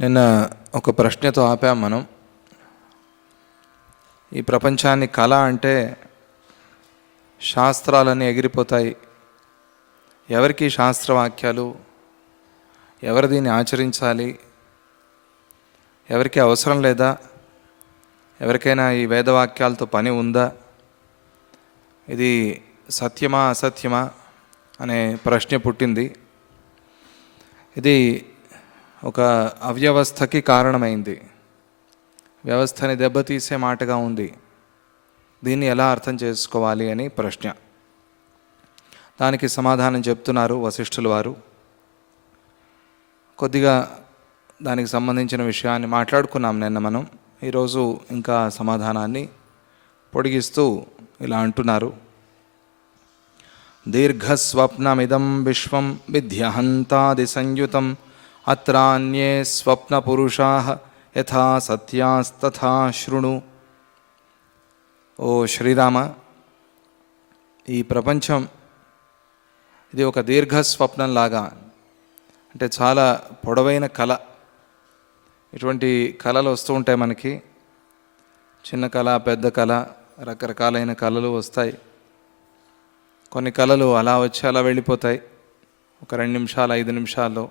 నిన్న ఒక ప్రశ్నతో ఆపాం మనం. ఈ ప్రపంచాన్ని కళ అంటే శాస్త్రాలన్నీ ఎగిరిపోతాయి, ఎవరికి శాస్త్రవాక్యాలు, ఎవరు దీన్ని ఆచరించాలి, ఎవరికి అవసరం లేదా, ఎవరికైనా ఈ వేదవాక్యాలతో పని ఉందా, ఇది సత్యమా అసత్యమా అనే ప్రశ్న పుట్టింది. ఇది ఒక అవ్యవస్థకి కారణమైంది, వ్యవస్థని దెబ్బతీసే మాటగా ఉంది. దీన్ని ఎలా అర్థం చేసుకోవాలి అని ప్రశ్న. దానికి సమాధానం చెప్తున్నారు వశిష్ఠుల వారు. కొద్దిగా దానికి సంబంధించిన విషయాన్ని మాట్లాడుకున్నాం నిన్న మనం. ఈరోజు ఇంకా సమాధానాన్ని పొడిగిస్తూ ఇలా అంటున్నారు. దీర్ఘస్వప్నమిదం విశ్వం విద్యహంతాది సంయుతం అత్రాన్యే స్వప్నపురుషాః యథా సత్యాస్తథా శృణు. ఓ శ్రీరామ, ఈ ప్రపంచం ఇది ఒక దీర్ఘ స్వప్నంలాగా, అంటే చాలా పొడవైన కళ. ఇటువంటి కళలు వస్తూ ఉంటాయి మనకి, చిన్న కళ, పెద్ద కళ, రకరకాలైన కళలు వస్తాయి. కొన్ని కళలు అలా వచ్చి అలా వెళ్ళిపోతాయి, ఒక 2 నిమిషాలు 5 నిమిషాల్లో.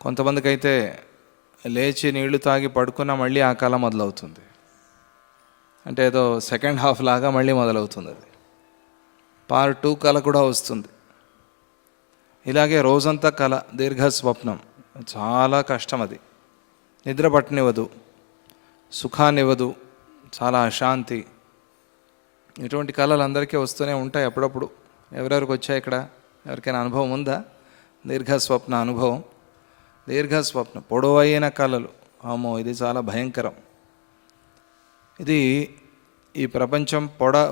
కొంతమందికి అయితే లేచి నీళ్లు తాగి పడుకున్నా మళ్ళీ ఆ కళ మొదలవుతుంది. అంటే ఏదో సెకండ్ హాఫ్ లాగా మళ్ళీ మొదలవుతుంది. అది పార్ట్ 2 కళ కూడా వస్తుంది. ఇలాగే రోజంతా కళ, దీర్ఘ స్వప్నం, చాలా కష్టం. అది నిద్ర పట్టనివ్వదు, సుఖాన్నివ్వదు, చాలా అశాంతి. ఇటువంటి కళలు అందరికీ వస్తూనే ఉంటాయి అప్పుడప్పుడు. ఎవరెవరికి వచ్చాయి ఇక్కడ? ఎవరికైనా అనుభవం ఉందా దీర్ఘస్వప్న అనుభవం? దీర్ఘస్వప్న, పొడవైన కళలు, అమ్మో ఇది చాలా భయంకరం. ఇది ఈ ప్రపంచం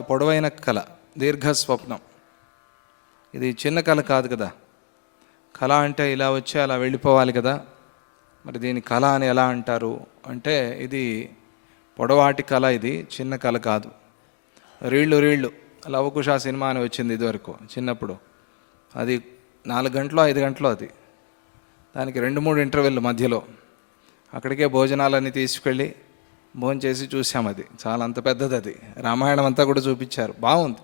పొడవైన కళ, దీర్ఘస్వప్నం. ఇది చిన్న కళ కాదు కదా. కళ అంటే ఇలా వచ్చి అలా వెళ్ళిపోవాలి కదా. మరి దీని కళ అని ఎలా అంటారు అంటే, ఇది పొడవాటి కళ, ఇది చిన్న కళ కాదు. రీళ్ళు లవకుశ సినిమా అని వచ్చింది ఇదివరకు చిన్నప్పుడు. అది 4 గంటలు 5 గంటలు. అది దానికి 2-3 ఇంటర్వెల్ మధ్యలో. అక్కడికే భోజనాలన్నీ తీసుకెళ్ళి భోజనం చేసి చూసాం. అది చాలా అంత పెద్దది. అది రామాయణం అంతా కూడా చూపించారు, బాగుంది.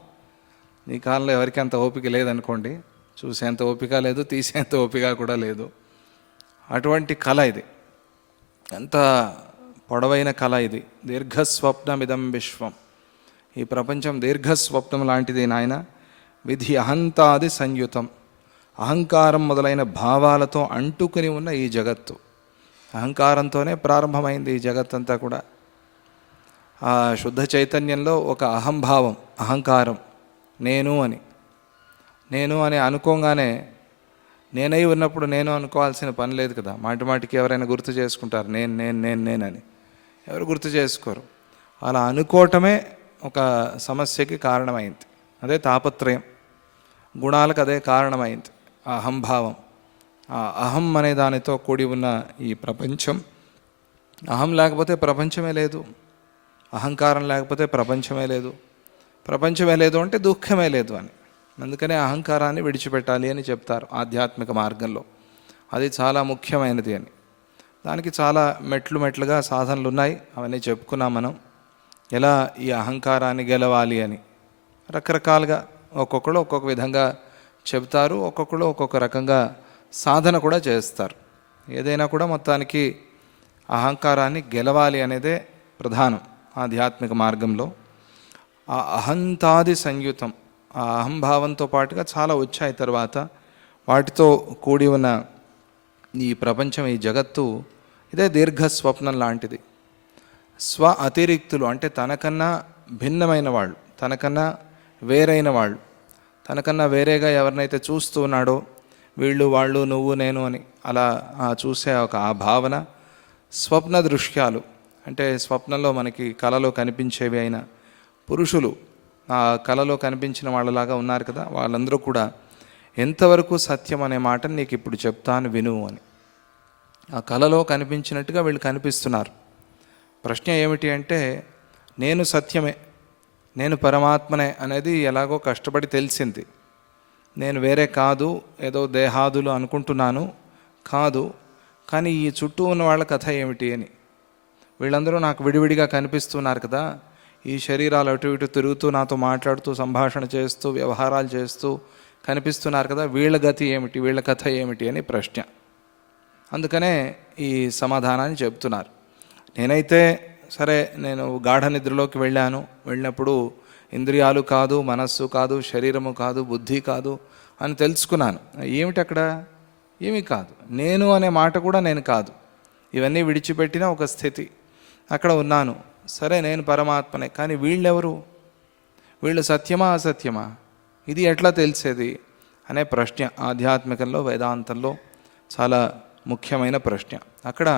ఈ కాలంలో ఎవరికి అంత ఓపిక లేదనుకోండి, చూసేంత ఓపిక లేదు, తీసేంత ఓపిక కూడా లేదు. అటువంటి కళ ఇది, ఎంత పొడవైన కళ ఇది. దీర్ఘస్వప్నమిదం విశ్వం, ఈ ప్రపంచం దీర్ఘస్వప్నం లాంటిది నాయన. విధి అహంతాది సంయుతం, అహంకారం మొదలైన భావాలతో అంటుకుని ఉన్న ఈ జగత్తు. అహంకారంతోనే ప్రారంభమైంది ఈ జగత్తంతా కూడా. ఆ శుద్ధ చైతన్యంలో ఒక అహంభావం, అహంకారం, నేను అని అనుకోగానే, నేనై ఉన్నప్పుడు నేను అనుకోవాల్సిన పని లేదు కదా. మాటికి ఎవరైనా గుర్తు చేసుకుంటారు నేనని, ఎవరు గుర్తు చేసుకోరు. అలా అనుకోవటమే ఒక సమస్యకి కారణమైంది. అదే తాపత్రయం, గుణాలకు అదే కారణమైంది, ఆ అహంభావం. ఆ అహం అనే దానితో కూడి ఉన్న ఈ ప్రపంచం. అహం లేకపోతే ప్రపంచమే లేదు, అహంకారం లేకపోతే ప్రపంచమే లేదు. ప్రపంచమే లేదు అంటే దుఃఖమే లేదు అని. అందుకనే అహంకారాన్ని విడిచిపెట్టాలి అని చెప్తారు ఆధ్యాత్మిక మార్గంలో. అది చాలా ముఖ్యమైనది అని. దానికి చాలా మెట్లుగా సాధనలు ఉన్నాయి, అవన్నీ చెప్పుకున్నాం మనం. ఎలా ఈ అహంకారాన్ని గెలవాలి అని రకరకాలుగా ఒక్కొక్కరు ఒక్కొక్క విధంగా చెబుతారు, ఒక్కొక్కరు ఒక్కొక్క రకంగా సాధన కూడా చేస్తారు. ఏదైనా కూడా మొత్తానికి అహంకారాన్ని గెలవాలి అనేదే ప్రధానం ఆధ్యాత్మిక మార్గంలో. ఆ అహంతాది సంయుతం, ఆ అహంభావంతో పాటుగా చాలా వచ్చాయి తర్వాత. వాటితో కూడి ఉన్న ఈ ప్రపంచం, ఈ జగత్తు, ఇదే దీర్ఘస్వప్నం లాంటిది. స్వ అతిరిక్తులు అంటే తనకన్నా భిన్నమైన వాళ్ళు, తనకన్నా వేరైన వాళ్ళు, తనకన్నా వేరేగా ఎవరినైతే చూస్తూ ఉన్నాడో, వీళ్ళు వాళ్ళు నువ్వు నేను అని అలా చూసే ఆ భావన. స్వప్న దృశ్యాలు అంటే స్వప్నంలో మనకి కళలో కనిపించేవి అయిన పురుషులు, ఆ కళలో కనిపించిన వాళ్ళలాగా ఉన్నారు కదా. వాళ్ళందరూ కూడా ఎంతవరకు సత్యం అనే మాటను నీకు ఇప్పుడు చెప్తాను విను అని. ఆ కళలో కనిపించినట్టుగా వీళ్ళు కనిపిస్తున్నారు. ప్రశ్న ఏమిటి అంటే, నేను సత్యమే, నేను పరమాత్మనే అనేది ఎలాగో కష్టపడి తెలిసింది. నేను వేరే కాదు, ఏదో దేహాదులు అనుకుంటున్నాను కాదు, కానీ ఈ చుట్టూ ఉన్న వాళ్ళ కథ ఏమిటి అని. వీళ్ళందరూ నాకు విడివిడిగా కనిపిస్తున్నారు కదా, ఈ శరీరాలు అటు ఇటు తిరుగుతూ నాతో మాట్లాడుతూ సంభాషణ చేస్తూ వ్యవహారాలు చేస్తూ కనిపిస్తున్నారు కదా, వీళ్ళ గతి ఏమిటి, వీళ్ళ కథ ఏమిటి అని ప్రశ్న. అందుకనే ఈ సమాధానాన్ని చెప్తున్నారు. నేనైతే సరే, నేను గాఢ నిద్రలోకి వెళ్ళినప్పుడు ఇంద్రియాలు కాదు, మనస్సు కాదు, శరీరము కాదు, బుద్ధి కాదు అని తెలుసుకున్నాను. ఏమిటి అక్కడ? ఏమీ కాదు. నేను అనే మాట కూడా నేను కాదు. ఇవన్నీ విడిచిపెట్టిన ఒక స్థితి, అక్కడ ఉన్నాను. సరే, నేను పరమాత్మనే, కానీ వీళ్ళెవరు? వీళ్ళు సత్యమా అసత్యమా? ఇది ఎట్లా తెలిసేది అనే ప్రశ్న ఆధ్యాత్మికంలో, వేదాంతంలో చాలా ముఖ్యమైన ప్రశ్న. అక్కడ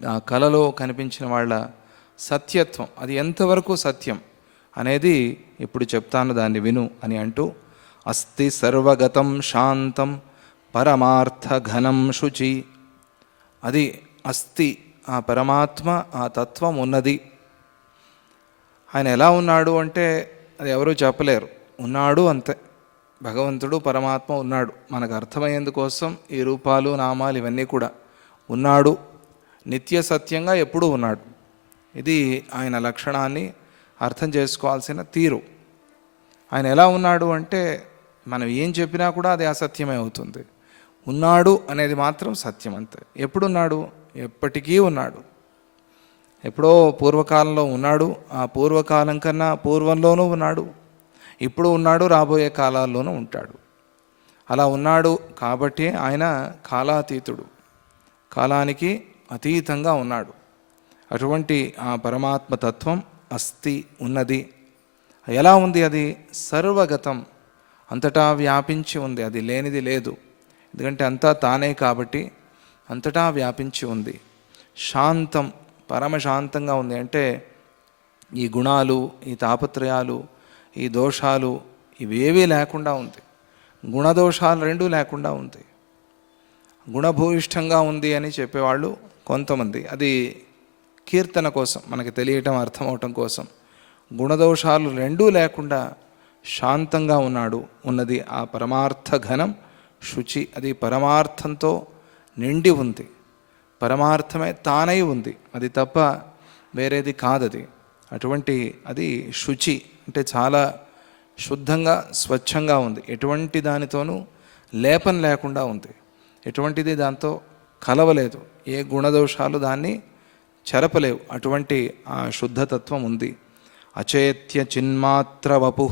ఆ కళలో కనిపించిన వాళ్ళ సత్యత్వం, అది ఎంతవరకు సత్యం అనేది ఇప్పుడు చెప్తాను, దాన్ని విను అని అంటూ, అస్తి సర్వగతం శాంతం పరమార్థ ఘనం శుచి. అది అస్తి, ఆ పరమాత్మ, ఆ తత్వం ఉన్నది. ఆయన ఎలా ఉన్నాడు అంటే అది ఎవరూ చెప్పలేరు. ఉన్నాడు అంతే. భగవంతుడు పరమాత్మ ఉన్నాడు. మనకు అర్థమయ్యేందుకోసం ఈ రూపాలు, నామాలు ఇవన్నీ కూడా. ఉన్నాడు, నిత్య సత్యంగా ఎప్పుడూ ఉన్నాడు. ఇది ఆయన లక్షణాన్ని అర్థం చేసుకోవాల్సిన తీరు. ఆయన ఎలా ఉన్నాడు అంటే మనం ఏం చెప్పినా కూడా అది అసత్యమే అవుతుంది. ఉన్నాడు అనేది మాత్రం సత్యం అంతే. ఎప్పుడున్నాడు? ఎప్పటికీ ఉన్నాడు. ఎప్పుడో పూర్వకాలంలో ఉన్నాడు, ఆ పూర్వకాలం కన్నా పూర్వంలోనూ ఉన్నాడు, ఇప్పుడు ఉన్నాడు, రాబోయే కాలాల్లోనూ ఉంటాడు. అలా ఉన్నాడు కాబట్టి ఆయన కాలాతీతుడు, కాలానికి అతీతంగా ఉన్నాడు. అటువంటి ఆ పరమాత్మ తత్వం అస్తి, ఉన్నది. ఎలా ఉంది? అది సర్వగతం, అంతటా వ్యాపించి ఉంది. అది లేనిది లేదు, ఎందుకంటే అంతా తానే కాబట్టి అంతటా వ్యాపించి ఉంది. శాంతం, పరమశాంతంగా ఉంది. అంటే ఈ గుణాలు, ఈ తాపత్రయాలు, ఈ దోషాలు ఇవేవీ లేకుండా ఉంది. గుణదోషాలు రెండూ లేకుండా ఉంది. గుణభూయిష్టంగా ఉంది అని చెప్పేవాళ్ళు కొంతమంది, అది కీర్తన కోసం, మనకి తెలియటం, అర్థమవటం కోసం. గుణదోషాలు రెండూ లేకుండా శాంతంగా ఉన్నది ఆ పరమార్థ ఘనం శుచి. అది పరమార్థంతో నిండి ఉంది. పరమార్థమే తానై ఉంది, అది తప్ప వేరేది కాదది. అటువంటి అది శుచి అంటే చాలా శుద్ధంగా, స్వచ్ఛంగా ఉంది. ఎటువంటి దానితోనూ లేపం లేకుండా ఉంది. ఎటువంటిది దాంతో కలవలేదు. ఏ గుణదోషాలు దాన్ని చెరపలేవు. అటువంటి ఆ శుద్ధతత్వం ఉంది. అచేత్య చిన్మాత్ర వపు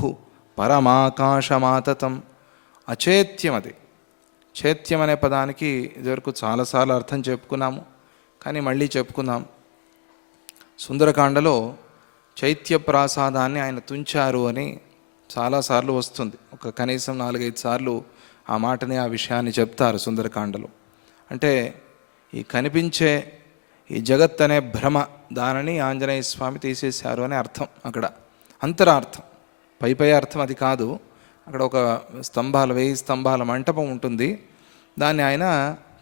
పరమాకాశమాతతం. అచేత్యం అది. చైత్యం అనే పదానికి ఇదివరకు చాలాసార్లు అర్థం చెప్పుకున్నాము, కానీ మళ్ళీ చెప్పుకుందాం. సుందరకాండలో చైత్య ప్రాసాదాన్ని ఆయన తుంచారు అని చాలాసార్లు వస్తుంది. ఒక కనీసం 4-5 సార్లు ఆ మాటని, ఆ విషయాన్ని చెప్తారు సుందరకాండలో. అంటే ఈ కనిపించే ఈ జగత్ అనే భ్రమ, దానిని ఆంజనేయ స్వామి తీసేశారు అని అర్థం. అక్కడ అంతరార్థం, పై అర్థం అది కాదు. అక్కడ ఒక 1000 స్తంభాల మంటపం ఉంటుంది. దాన్ని ఆయన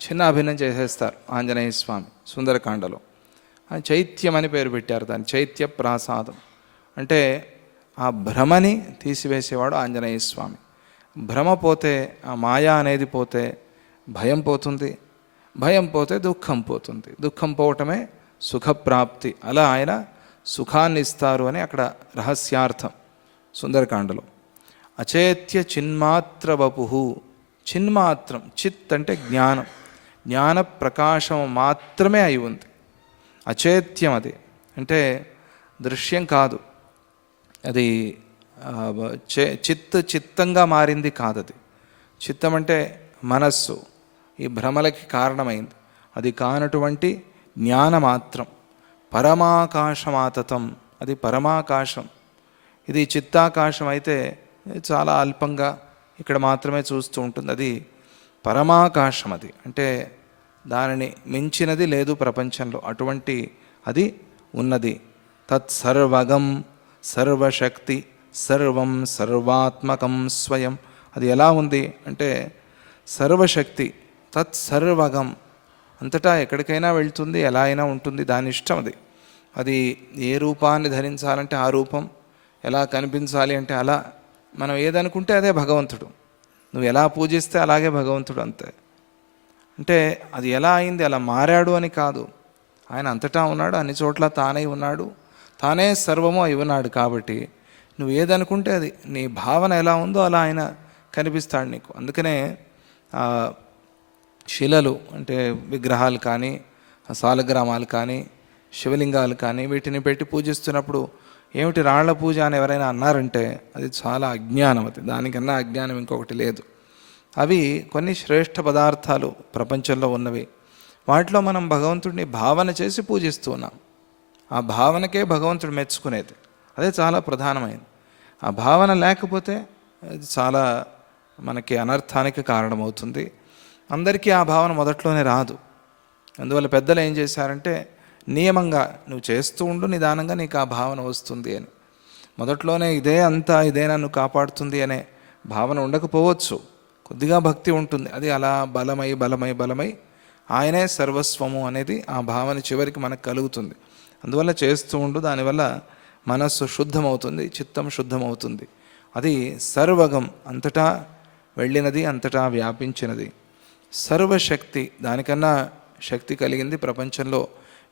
చిన్నాభిన్నం చేసేస్తారు ఆంజనేయ స్వామి సుందరకాండలో. చైత్యం అని పేరు పెట్టారు దాన్ని, చైత్య ప్రాసాదం. అంటే ఆ భ్రమని తీసివేసేవాడు ఆంజనేయ స్వామి. భ్రమ పోతే, ఆ మాయా అనేది పోతే భయం పోతుంది, భయం పోతే దుఃఖం పోతుంది, దుఃఖం పోవటమే సుఖప్రాప్తి. అలా ఆయన సుఖాన్ని ఇస్తారు అని అక్కడ రహస్యార్థం సుందరకాండలో. అచేత్య చిన్మాత్ర వపు. చిన్మాత్రం, చిత్ అంటే జ్ఞానం, జ్ఞాన ప్రకాశం మాత్రమే అయి ఉంది. అచేత్యం అది అంటే దృశ్యం కాదు. అది చిత్తంగా మారింది కాదది. చిత్తం అంటే మనస్సు, ఈ భ్రమలకి కారణమైంది. అది కానటువంటి జ్ఞానమాత్రం. పరమాకాశమాతతం, అది పరమాకాశం. ఇది చిత్తాకాశం అయితే చాలా అల్పంగా ఇక్కడ మాత్రమే చూస్తూ ఉంటుంది. అది పరమాకాశం. అది అంటే దానిని మించినది లేదు ప్రపంచంలో. అటువంటి అది ఉన్నది. తత్సర్వగం, సర్వశక్తి, సర్వం సర్వాత్మకం స్వయం. అది ఎలా ఉంది అంటే సర్వశక్తి, తత్సర్వగం, అంతటా ఎక్కడికైనా వెళ్తుంది, ఎలా అయినా ఉంటుంది, దాని ఇష్టం అది. అది ఏ రూపాన్ని ధరించాలంటే ఆ రూపం, ఎలా కనిపించాలి అంటే అలా. మనం ఏదనుకుంటే అదే భగవంతుడు. నువ్వు ఎలా పూజిస్తే అలాగే భగవంతుడు, అంతే. అంటే అది ఎలా అయింది, అలా మారాడు అని కాదు. ఆయన అంతటా ఉన్నాడు, అన్ని చోట్ల తానై ఉన్నాడు, తానే సర్వము అయి ఉన్నాడు. కాబట్టి నువ్వు ఏదనుకుంటే అది, నీ భావన ఎలా ఉందో అలా ఆయన కనిపిస్తాడు నీకు. అందుకనే శిలలు అంటే విగ్రహాలు కానీ, సాలగ్రామాలు కానీ, శివలింగాలు కానీ వీటిని పెట్టి పూజిస్తున్నప్పుడు ఏమిటి రాళ్ల పూజ అని ఎవరైనా అన్నారంటే అది చాలా అజ్ఞానం. అది దానికన్నా అజ్ఞానం ఇంకొకటి లేదు. అవి కొన్ని శ్రేష్ఠ పదార్థాలు ప్రపంచంలో ఉన్నవి. వాటిలో మనం భగవంతుడిని భావన చేసి పూజిస్తూ ఉన్నాం. ఆ భావనకే భగవంతుడు మెచ్చుకునేది. అదే చాలా ప్రధానమైనది. ఆ భావన లేకపోతే అది చాలా మనకి అనర్థానికి కారణమవుతుంది. అందరికీ ఆ భావన మొదట్లోనే రాదు. అందువల్ల పెద్దలు ఏం చేశారంటే నియమంగా నువ్వు చేస్తూ ఉండు, నిదానంగా నీకు ఆ భావన వస్తుంది అని. మొదట్లోనే ఇదే అంతా, ఇదే నన్ను కాపాడుతుంది అనే భావన ఉండకపోవచ్చు. కొద్దిగా భక్తి ఉంటుంది, అది అలా బలమై బలమై బలమై ఆయనే సర్వస్వము అనేది ఆ భావన చివరికి మనకు కలుగుతుంది. అందువల్ల చేస్తూ ఉండు, దానివల్ల మనస్సు శుద్ధమవుతుంది, చిత్తం శుద్ధమవుతుంది. అది సర్వగం, అంతటా వెళ్ళినది, అంతటా వ్యాపించినది. సర్వశక్తి, దానికన్నా శక్తి కలిగింది ప్రపంచంలో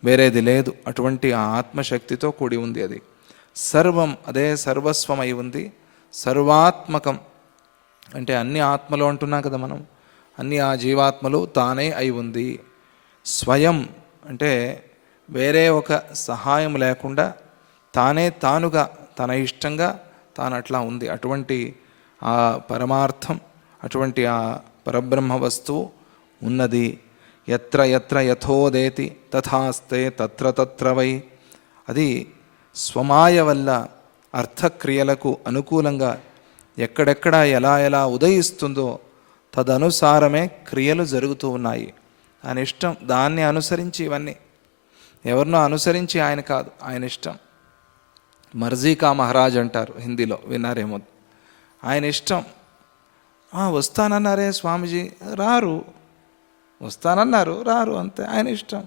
వేరేది లేదు. అటువంటి ఆ ఆత్మశక్తితో కూడి ఉంది అది. సర్వం, అదే సర్వస్వం అయి ఉంది. సర్వాత్మకం అంటే అన్ని ఆత్మలు అంటున్నాం కదా మనం, అన్ని ఆ జీవాత్మలు తానే అయి ఉంది. స్వయం అంటే వేరే ఒక సహాయం లేకుండా తానే తానుగా తన ఇష్టంగా తాను అట్లా ఉంది. అటువంటి ఆ పరమార్థం, అటువంటి ఆ పరబ్రహ్మ వస్తువు ఉన్నది. ఎత్ర ఎత్ర యథోదేతి తథాస్తే తత్ర తత్ర వై. అది స్వమాయ వల్ల అర్థక్రియలకు అనుకూలంగా ఎక్కడెక్కడ ఎలా ఎలా ఉదయిస్తుందో తదనుసారమే క్రియలు జరుగుతూ ఉన్నాయి. ఆయన ఇష్టం, దాన్ని అనుసరించి ఇవన్నీ. ఎవరినో అనుసరించి ఆయన కాదు, ఆయన ఇష్టం. మర్జీకా మహారాజ్ అంటారు హిందీలో, విన్నారేమో. ఆయన ఇష్టం. వస్తానన్నారే స్వామీజీ, రారు. వస్తానన్నారు, రారు, అంతే. ఆయన ఇష్టం.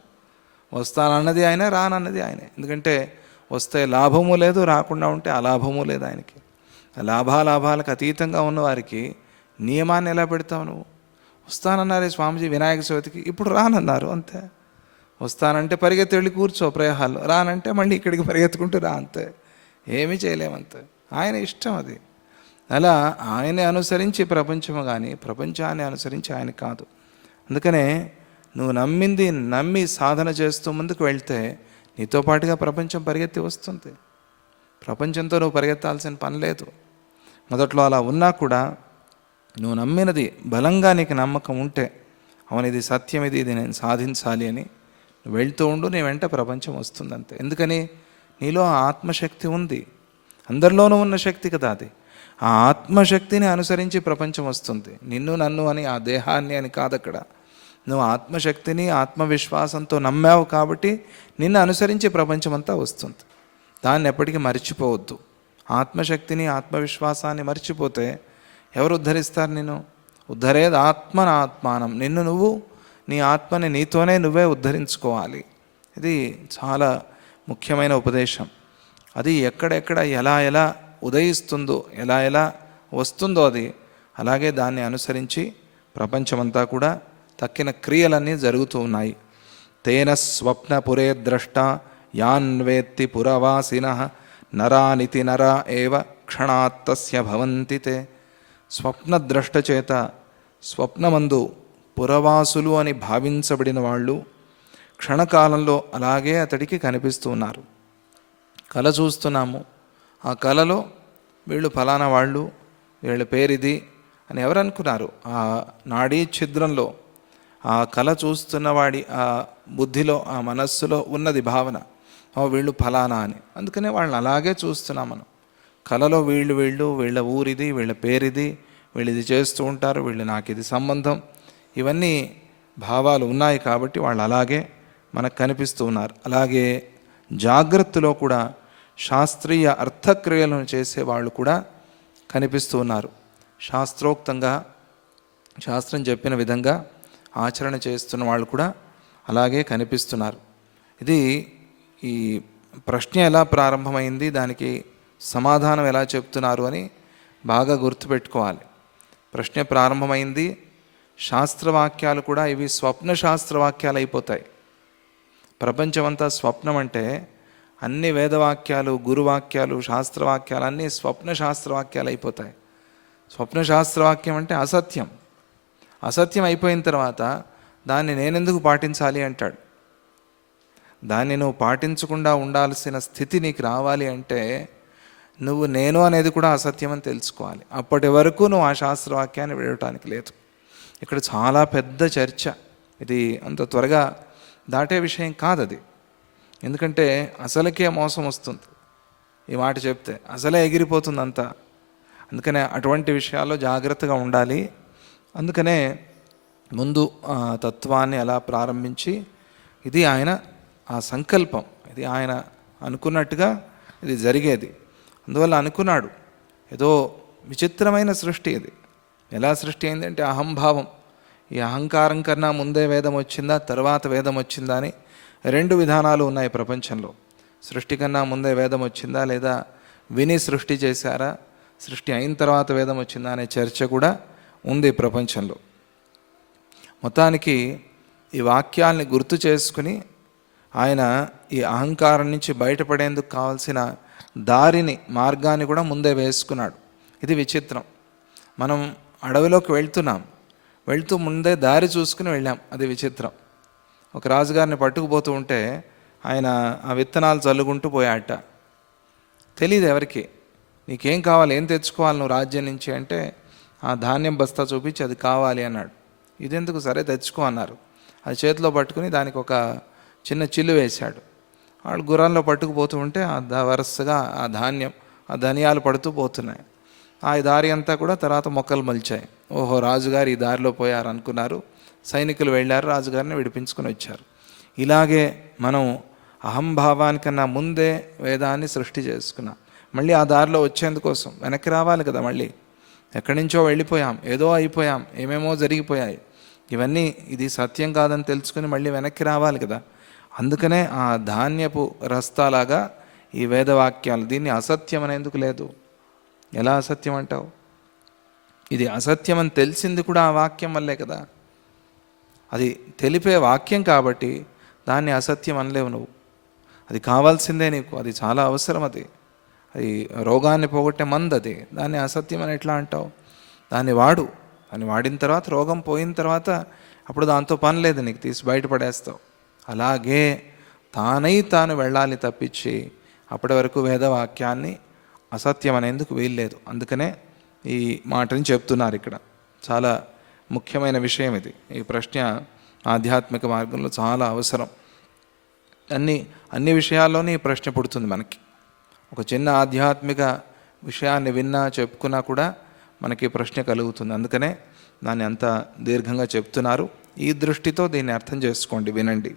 వస్తానన్నది ఆయన, రానన్నది ఆయనే. ఎందుకంటే వస్తే లాభము లేదు, రాకుండా ఉంటే అలాభము లేదు ఆయనకి. లాభాలాభాలకు అతీతంగా ఉన్నవారికి నియమాన్ని ఎలా పెడతావు నువ్వు? వస్తానన్నారే స్వామీజీ వినాయక చవితికి, ఇప్పుడు రానన్నారు, అంతే. వస్తానంటే పరిగెత్తి వెళ్ళి కూర్చో ప్రయాహాల్లో, రానంటే మళ్ళీ ఇక్కడికి పరిగెత్తుకుంటూ రా, అంతే. ఏమీ చేయలేమంతే. ఆయన ఇష్టం అది. అలా ఆయనే అనుసరించి ప్రపంచము, కానీ ప్రపంచాన్ని అనుసరించి ఆయన కాదు. అందుకనే నువ్వు నమ్మింది నమ్మి సాధన చేస్తూ ముందుకు వెళ్తే నీతో పాటుగా ప్రపంచం పరిగెత్తి వస్తుంది. ప్రపంచంతో నువ్వు పరిగెత్తాల్సిన పని లేదు. మొదట్లో అలా ఉన్నా కూడా నువ్వు నమ్మినది బలంగా, నీకు నమ్మకం ఉంటే అవును ఇది సత్యం, ఇది నేను సాధించాలి అని నువ్వు వెళ్తూ ఉండు, నీ వెంట ప్రపంచం వస్తుంది, అంతే. ఎందుకని? నీలో ఆత్మశక్తి ఉంది. అందరిలోనూ ఉన్న శక్తి కదా అది. ఆ ఆత్మశక్తిని అనుసరించి ప్రపంచం వస్తుంది. నిన్ను నన్ను అని, ఆ దేహాన్ని అని కాదు అక్కడ. నువ్వు ఆత్మశక్తిని ఆత్మవిశ్వాసంతో నమ్మావు కాబట్టి నిన్ను అనుసరించి ప్రపంచం అంతా వస్తుంది. దాన్ని ఎప్పటికీ మర్చిపోవద్దు. ఆత్మశక్తిని ఆత్మవిశ్వాసాన్ని మర్చిపోతే ఎవరు ఉద్ధరిస్తారు నిన్ను? ఉద్ధరేది ఆత్మన ఆత్మానం. నిన్ను నువ్వు, నీ ఆత్మని నీతోనే నువ్వే ఉద్ధరించుకోవాలి. ఇది చాలా ముఖ్యమైన ఉపదేశం. అది ఎక్కడెక్కడ ఎలా ఎలా ఉదయిస్తుందో, ఎలా ఎలా వస్తుందో అది అలాగే దాన్ని అనుసరించి ప్రపంచమంతా కూడా తక్కిన క్రియలన్నీ జరుగుతూ ఉన్నాయి. తేన స్వప్నపురే ద్రష్ట యాన్వేత్తి పురవాసిన నరానితి నరా ఏవ క్షణాత్తస్య భవంతి తే. స్వప్నద్రష్ట చేత, స్వప్నమందు పురవాసులు అని భావించబడిన వాళ్ళు క్షణకాలంలో అలాగే అతడికి కనిపిస్తూ ఉన్నారు. కళ చూస్తున్నాము, ఆ కళలో వీళ్ళు ఫలానా వాళ్ళు, వీళ్ళ పేరిది అని ఎవరు అనుకున్నారు? ఆ నాడీ ఛిద్రంలో, ఆ కళ చూస్తున్నవాడి ఆ బుద్ధిలో, ఆ మనస్సులో ఉన్నది భావన, వీళ్ళు ఫలానా అని. అందుకనే వాళ్ళని అలాగే చూస్తున్నాం మనం. కళలో వీళ్ళు వీళ్ళ ఊరిది, వీళ్ళ పేరిది, వీళ్ళు ఇది చేస్తూ ఉంటారు, వీళ్ళు నాకు ఇది సంబంధం, ఇవన్నీ భావాలు ఉన్నాయి కాబట్టి వాళ్ళు అలాగే మనకు కనిపిస్తూ ఉన్నారు. అలాగే జాగ్రత్తలో కూడా శాస్త్రీయ అర్థక్రియలను చేసే వాళ్ళు కూడా కనిపిస్తూ ఉన్నారు. శాస్త్రోక్తంగా, శాస్త్రం చెప్పిన విధంగా ఆచరణ చేస్తున్న వాళ్ళు కూడా అలాగే కనిపిస్తున్నారు. ఇది ఈ ప్రశ్న ఎలా ప్రారంభమైంది, దానికి సమాధానం ఎలా చెప్తున్నారు అని బాగా గుర్తుపెట్టుకోవాలి. ప్రశ్న ప్రారంభమైంది శాస్త్రవాక్యాలు కూడా ఇవి స్వప్న శాస్త్రవాక్యాలు అయిపోతాయి. ప్రపంచమంతా స్వప్నం అంటే అన్ని వేదవాక్యాలు, గురువాక్యాలు, శాస్త్రవాక్యాలు అన్నీ స్వప్న శాస్త్రవాక్యాలు అయిపోతాయి. స్వప్న శాస్త్రవాక్యం అంటే అసత్యం. అసత్యం అయిపోయిన తర్వాత దాన్ని నేనెందుకు పాటించాలి అంటాడు. దాన్ని నువ్వు పాటించకుండా ఉండాల్సిన స్థితి నీకు రావాలి అంటే నువ్వు నేను అనేది కూడా అసత్యం అని తెలుసుకోవాలి. అప్పటి వరకు నువ్వు ఆ శాస్త్రవాక్యాన్ని విడటానికి లేదు. ఇక్కడ చాలా పెద్ద చర్చ. ఇది అంత త్వరగా దాటే విషయం కాదు అది. ఎందుకంటే అసలుకే మోసం వస్తుంది ఈ మాట చెప్తే, అసలే ఎగిరిపోతుంది అంతా. అందుకనే అటువంటి విషయాల్లో జాగ్రత్తగా ఉండాలి. అందుకనే ముందు ఆ తత్వాన్ని అలా ప్రారంభించి, ఇది ఆయన ఆ సంకల్పం, ఇది ఆయన అనుకున్నట్టుగా ఇది జరిగేది. అందువల్ల అనుకున్నాడు. ఏదో విచిత్రమైన సృష్టి ఇది. ఎలా సృష్టి అయిందంటే అహంభావం. ఈ అహంకారం కన్నా ముందే వేదం వచ్చిందా, తర్వాత వేదం వచ్చిందా అని రెండు విధానాలు ఉన్నాయి ప్రపంచంలో. సృష్టి కన్నా ముందే వేదం వచ్చిందా, లేదా విని సృష్టి చేశారా, సృష్టి అయిన తర్వాత వేదం వచ్చిందా అనే చర్చ కూడా ఉంది ప్రపంచంలో. మొత్తానికి ఈ వాక్యాల్ని గుర్తు చేసుకుని ఆయన ఈ అహంకారం నుంచి బయటపడేందుకు కావాల్సిన దారిని, మార్గాన్ని కూడా ముందే వేసుకున్నాడు. ఇది విచిత్రం. మనం అడవిలోకి వెళ్తూ ముందే దారి చూసుకుని వెళ్ళాం. అది విచిత్రం. ఒక రాజుగారిని పట్టుకుపోతూ ఉంటే ఆయన ఆ విత్తనాలు చల్లుకుంటూ పోయాట. తెలియదు ఎవరికి. నీకేం కావాలి, ఏం తెచ్చుకోవాలి నువ్వు రాజ్యం నుంచి అంటే ఆ ధాన్యం బస్తా చూపించి అది కావాలి అన్నాడు. ఇదెందుకు, సరే తెచ్చుకో అన్నారు. అది చేతిలో పట్టుకుని దానికి ఒక చిన్న చిల్లు వేశాడు. వాళ్ళు గుర్రాల్లో పట్టుకుపోతూ ఉంటే వరుసగా ఆ ధాన్యం, ఆ ధనియాలు పడుతూ పోతున్నాయి. ఆ దారి అంతా కూడా తర్వాత మొక్కలు మలిచాయి. ఓహో, రాజుగారు ఈ దారిలో పోయారు అనుకున్నారు. సైనికులు వెళ్ళారు, రాజుగారిని విడిపించుకొని వచ్చారు. ఇలాగే మనం అహంభావానికన్నా ముందే వేదాన్ని సృష్టి చేసుకున్నాం. మళ్ళీ ఆ దారిలో వచ్చేందుకోసం వెనక్కి రావాలి కదా. మళ్ళీ ఎక్కడి నుంచో వెళ్ళిపోయాం, ఏదో అయిపోయాం, ఏమేమో జరిగిపోయాయి. ఇవన్నీ ఇది సత్యం కాదని తెలుసుకుని మళ్ళీ వెనక్కి రావాలి కదా. అందుకనే ఆ ధాన్యపు రస్తాలాగా ఈ వేదవాక్యాలు. దీన్ని అసత్యం అనేందుకు లేదు. ఎలా అసత్యం అంటావు? ఇది అసత్యం అని తెలిసింది కూడా ఆ వాక్యం వల్లే కదా. అది తెలిపే వాక్యం కాబట్టి దాన్ని అసత్యం అనలేవు నువ్వు. అది కావాల్సిందే నీకు, అది చాలా అవసరం. అది రోగాన్ని పోగొట్టే మందు. అది దాన్ని అసత్యం అని ఎట్లా అంటావు? దాన్ని వాడిన తర్వాత, రోగం పోయిన తర్వాత అప్పుడు దాంతో పని లేదు నీకు, తీసి బయటపడేస్తావు. అలాగే తాను వెళ్ళాలి తప్పించి అప్పటి వరకు వేదవాక్యాన్ని అసత్యం అనేందుకు వీల్లేదు. అందుకనే ఈ మాటని చెప్తున్నారు ఇక్కడ. చాలా ముఖ్యమైన విషయం ఇది. ఈ ప్రశ్న ఆధ్యాత్మిక మార్గంలో చాలా అవసరం. అన్ని విషయాల్లోనే ఈ ప్రశ్న పుడుతుంది మనకి. ఒక చిన్న ఆధ్యాత్మిక విషయాన్ని విన్నా, చెప్పుకున్నా కూడా మనకి ప్రశ్న కలుగుతుంది. అందుకనే దాన్ని అంత దీర్ఘంగా చెప్తున్నారు. ఈ దృష్టితో దీన్ని అర్థం చేసుకోండి, వినండి.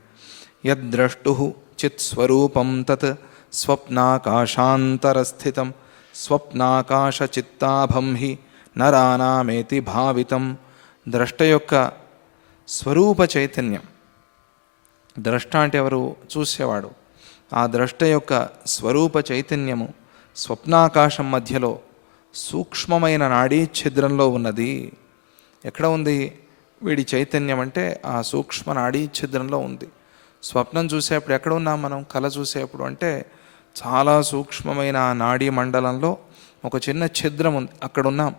యద్ద్రష్టు చిత్స్వరూపం తత్ స్వప్నాకాశాంతరస్థితం స్వప్నాకాశచిత్తాభం హి నరానామేతి భావితం. ద్రష్ట యొక్క స్వరూప చైతన్యం. ద్రష్ట అంటే ఎవరు? చూసేవాడు. ఆ ద్రష్ట యొక్క స్వరూప చైతన్యము స్వప్నాకాశం మధ్యలో సూక్ష్మమైన నాడీ ఛిద్రంలో ఉన్నది. ఎక్కడ ఉంది వీడి చైతన్యం అంటే ఆ సూక్ష్మ నాడీ ఛిద్రంలో ఉంది. స్వప్నం చూసేప్పుడు ఎక్కడ ఉన్నాం మనం? కళ చూసేప్పుడు అంటే చాలా సూక్ష్మమైన ఆ నాడీ మండలంలో ఒక చిన్న ఛిద్రం ఉంది, అక్కడ ఉన్నాం.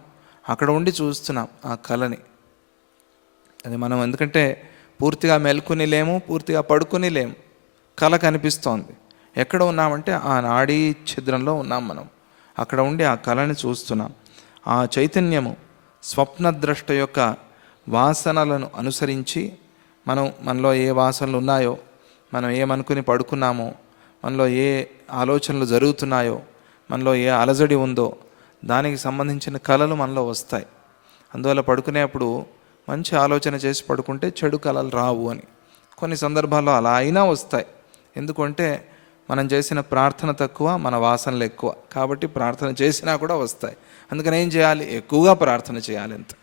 అక్కడ ఉండి చూస్తున్నాం ఆ కళని. అది మనం ఎందుకంటే పూర్తిగా మెలుకుని లేము, పూర్తిగా పడుకుని లేము. కళ కనిపిస్తోంది. ఎక్కడ ఉన్నామంటే ఆ నాడీ ఛిద్రంలో ఉన్నాం మనం. అక్కడ ఉండి ఆ కళని చూస్తున్నాం. ఆ చైతన్యము స్వప్నద్రష్ట యొక్క వాసనలను అనుసరించి మనలో ఏ వాసనలు ఉన్నాయో, మనం ఏమనుకుని పడుకున్నామో, మనలో ఏ ఆలోచనలు జరుగుతున్నాయో, మనలో ఏ అలజడి ఉందో దానికి సంబంధించిన కళలు మనలో వస్తాయి. అందువల్ల పడుకునేప్పుడు మంచి ఆలోచన చేసి పడుకుంటే చెడు కళలు రావు అని. కొన్ని సందర్భాల్లో అలా అయినా వస్తాయి. ఎందుకంటే మనం చేసిన ప్రార్థన తక్కువ, మన వాసనలు ఎక్కువ. కాబట్టి ప్రార్థన చేసినా కూడా వస్తాయి. అందుకని ఏం చేయాలి? ఎక్కువగా ప్రార్థన చేయాలి. అంతే.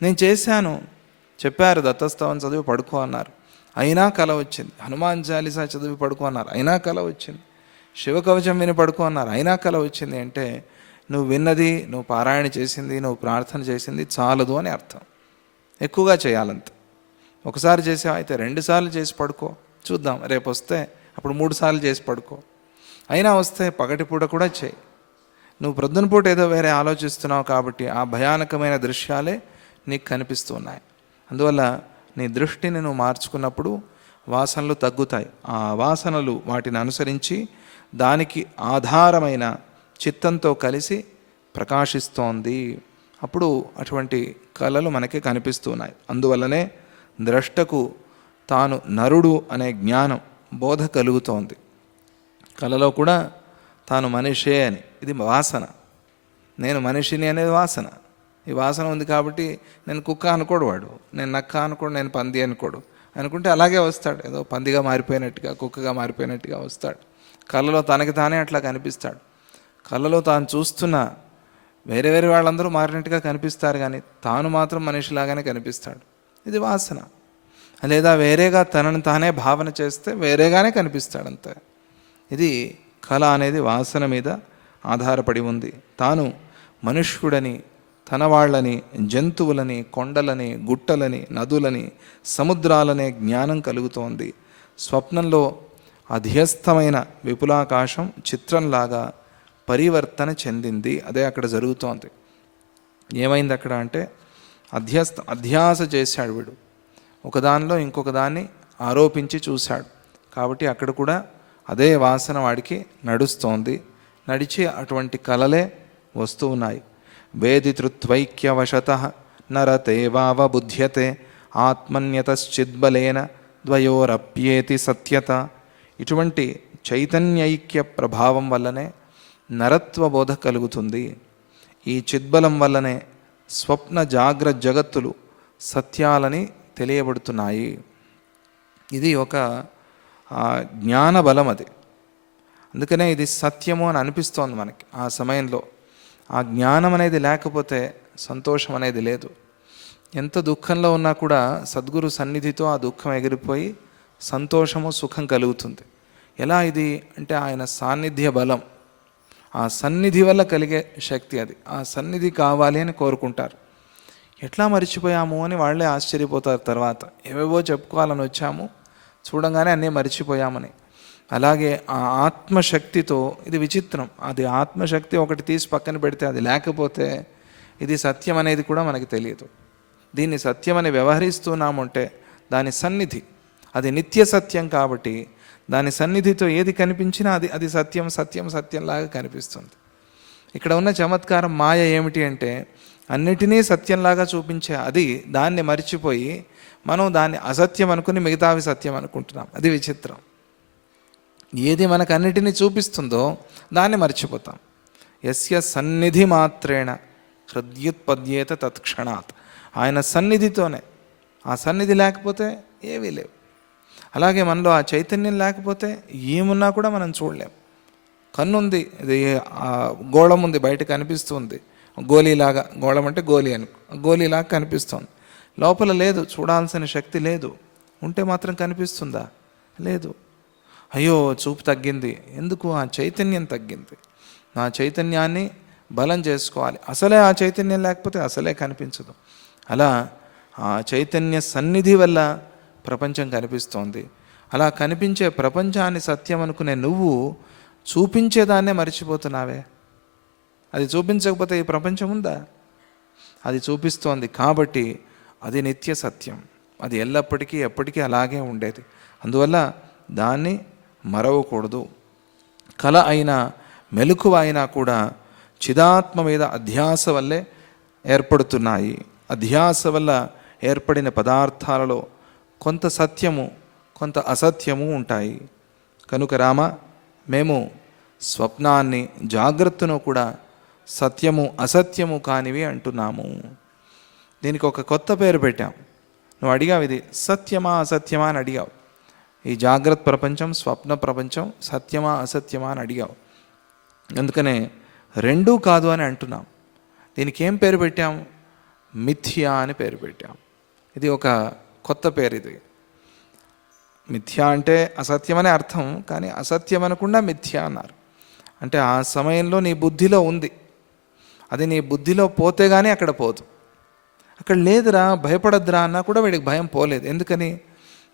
నేను చేశాను, చెప్పారు దత్తస్తవం చదివి పడుకో అన్నారు, అయినా కళ వచ్చింది. హనుమాన్ చాలీసా చదివి పడుకో అన్నారు, అయినా కళ వచ్చింది. శివకవచం విని పడుకో అన్నారు, అయినా కళ వచ్చింది. అంటే నువ్వు విన్నది, నువ్వు పారాయణ చేసింది, నువ్వు ప్రార్థన చేసింది చాలదు అని అర్థం. ఎక్కువగా చేయాలంత. ఒకసారి చేసావు అయితే 2 సార్లు చేసి పడుకో, చూద్దాం రేపు వస్తే అప్పుడు 3 సార్లు చేసి పడుకో. అయినా వస్తే పగటిపూట కూడా చేయి. నువ్వు ప్రొద్దునపూట ఏదో వేరే ఆలోచిస్తున్నావు కాబట్టి ఆ భయానకమైన దృశ్యాలే నీకు కనిపిస్తూ ఉన్నాయి. అందువల్ల నీ దృష్టిని నువ్వు మార్చుకున్నప్పుడు వాసనలు తగ్గుతాయి. ఆ వాసనలు వాటిని అనుసరించి దానికి ఆధారమైన చిత్తంతో కలిసి ప్రకాశిస్తోంది. అప్పుడు అటువంటి కళలు మనకి కనిపిస్తున్నాయి. అందువల్లనే ద్రష్టకు తాను నరుడు అనే జ్ఞానం బోధ కలుగుతోంది. కళలో కూడా తాను మనిషే అని, ఇది వాసన. నేను మనిషిని అనేది వాసన. ఈ వాసన ఉంది కాబట్టి నేను కుక్క అనుకోడు వాడు, నేను నక్క అనుకోడు, నేను పంది అనుకోడు. అనుకుంటే అలాగే వస్తాడు, ఏదో పందిగా మారిపోయినట్టుగా కుక్కగా మారిపోయినట్టుగా వస్తాడు. కళ్ళలో తనకి తానే అట్లా కనిపిస్తాడు. కళ్ళలో తాను చూస్తున్న వేరే వేరే వాళ్ళందరూ మారినట్టుగా కనిపిస్తారు, కానీ తాను మాత్రం మనిషిలాగానే కనిపిస్తాడు. ఇది వాసన. లేదా వేరేగా తనను తానే భావన చేస్తే వేరేగానే కనిపిస్తాడు అంతే. ఇది కళ అనేది వాసన మీద ఆధారపడి ఉంది. తాను మనుష్యుడని, తన వాళ్ళని, జంతువులని, కొండలని, గుట్టలని, నదులని, సముద్రాలనే జ్ఞానం కలుగుతోంది. స్వప్నంలో అధ్యస్థమైన విపులాకాశం చిత్రంలాగా పరివర్తన చెందింది. అదే అక్కడ జరుగుతోంది. ఏమైంది అక్కడ అంటే అధ్యాస చేశాడు వీడు, ఒకదానిలో ఇంకొక దాన్ని ఆరోపించి చూశాడు. కాబట్టి అక్కడ కూడా అదే వాసన వాడికి నడుస్తోంది. నడిచి అటువంటి కలలే వస్తూ ఉన్నాయి. వేదితృత్వైక్యవశత నరతేవావబుధ్యతే ఆత్మన్యతశ్చిద్బలేన ద్వయోరప్యేతి సత్యత. ఇటువంటి చైతన్యైక్య ప్రభావం వల్లనే నరత్వ బోధ కలుగుతుంది. ఈ చిద్బలం వల్లనే స్వప్న జాగ్ర జగత్తులు సత్యాలని తెలియబడుతున్నాయి. ఇది ఒక జ్ఞానబలం. అది అందుకనే ఇది సత్యము అని అనిపిస్తోంది మనకి ఆ సమయంలో. ఆ జ్ఞానం అనేది లేకపోతే సంతోషం అనేది లేదు. ఎంత దుఃఖంలో ఉన్నా కూడా సద్గురు సన్నిధితో ఆ దుఃఖం ఎగిరిపోయి సంతోషము, సుఖం కలుగుతుంది. ఎలా ఇది అంటే ఆయన సాన్నిధ్య బలం, ఆ సన్నిధి వల్ల కలిగే శక్తి అది. ఆ సన్నిధి కావాలి అని కోరుకుంటారు. ఎట్లా మర్చిపోయాము అని వాళ్ళే ఆశ్చర్యపోతారు తర్వాత. ఏవేవో చెప్పుకోవాలని వచ్చాము, చూడంగానే అన్నీ మర్చిపోయామని. అలాగే ఆ ఆత్మశక్తితో ఇది విచిత్రం. అది ఆత్మశక్తి ఒకటి తీసి పక్కన పెడితే అది లేకపోతే ఇది సత్యం అనేది కూడా మనకి తెలియదు. దీన్ని సత్యమని వ్యవహరిస్తున్నామంటే దాని సన్నిధి అది నిత్య సత్యం కాబట్టి దాని సన్నిధితో ఏది కనిపించినా అది సత్యం సత్యం సత్యంలాగా కనిపిస్తుంది. ఇక్కడ ఉన్న చమత్కారం మాయ ఏమిటి అంటే అన్నిటినీ సత్యంలాగా చూపించే అది దాన్ని మర్చిపోయి మనం దాన్ని అసత్యం అనుకుని మిగతావి సత్యం అనుకుంటున్నాం. అది విచిత్రం. ఏది మనకు అన్నిటినీ చూపిస్తుందో దాన్ని మర్చిపోతాం. యస్య సన్నిధి మాత్రేణ హృద్యుత్పద్యేత తత్క్షణాత్. ఆయన సన్నిధితోనే, ఆ సన్నిధి లేకపోతే ఏవీ లేవు. అలాగే మనలో ఆ చైతన్యం లేకపోతే ఏమున్నా కూడా మనం చూడలేం. కన్నుంది, ఇది గోళం ఉంది, బయట కనిపిస్తుంది, గోళీలాగా. గోళం అంటే గోళీ గోళీలాగా కనిపిస్తుంది, లోపల లేదు, చూడాల్సిన శక్తి లేదు. ఉంటే మాత్రం కనిపిస్తుందా? లేదు. అయ్యో చూపు తగ్గింది, ఎందుకు? ఆ చైతన్యం తగ్గింది. ఆ చైతన్యాన్ని బలం చేసుకోవాలి. అసలే ఆ చైతన్యం లేకపోతే అసలే కనిపించదు. అలా ఆ చైతన్య సన్నిధి వల్ల ప్రపంచం కనిపిస్తోంది. అలా కనిపించే ప్రపంచాన్ని సత్యం అనుకునే నువ్వు చూపించేదాన్నే మర్చిపోతున్నావే. అది చూపించకపోతే ఈ ప్రపంచం ఉందా? అది చూపిస్తోంది కాబట్టి అది నిత్య సత్యం. అది ఎల్లప్పటికీ ఎప్పటికీ అలాగే ఉండేది. అందువల్ల దాన్ని మరవకూడదు. కళ అయినా మెలకువ అయినా కూడా చిదాత్మ మీద అధ్యాస వల్లే ఏర్పడుతున్నాయి. అధ్యాస వల్ల ఏర్పడిన పదార్థాలలో కొంత సత్యము కొంత అసత్యము ఉంటాయి. కనుక రామ, మేము స్వప్నాన్ని జాగ్రత్తను కూడా సత్యము అసత్యము కానివి అంటున్నాము. దీనికి ఒక కొత్త పేరు పెట్టాం. నువ్వు అడిగావు ఇది సత్యమా అసత్యమా అని అడిగావు. ఈ జాగ్రత్త ప్రపంచం, స్వప్న ప్రపంచం సత్యమా అసత్యమా అని అడిగావు. అందుకనే రెండూ కాదు అని అంటున్నాం. దీనికి ఏం పేరు పెట్టాం? మిథ్యా అని పేరు పెట్టాం. ఇది ఒక కొత్త పేరు. ఇది మిథ్య అంటే అసత్యమనే అర్థం, కానీ అసత్యం అనకుండా మిథ్య అన్నారు. అంటే ఆ సమయంలో నీ బుద్ధిలో ఉంది, అది నీ బుద్ధిలో పోతే కానీ అక్కడ పోదు. అక్కడ లేదురా భయపడద్దురా అన్నా కూడా వీడికి భయం పోలేదు. ఎందుకని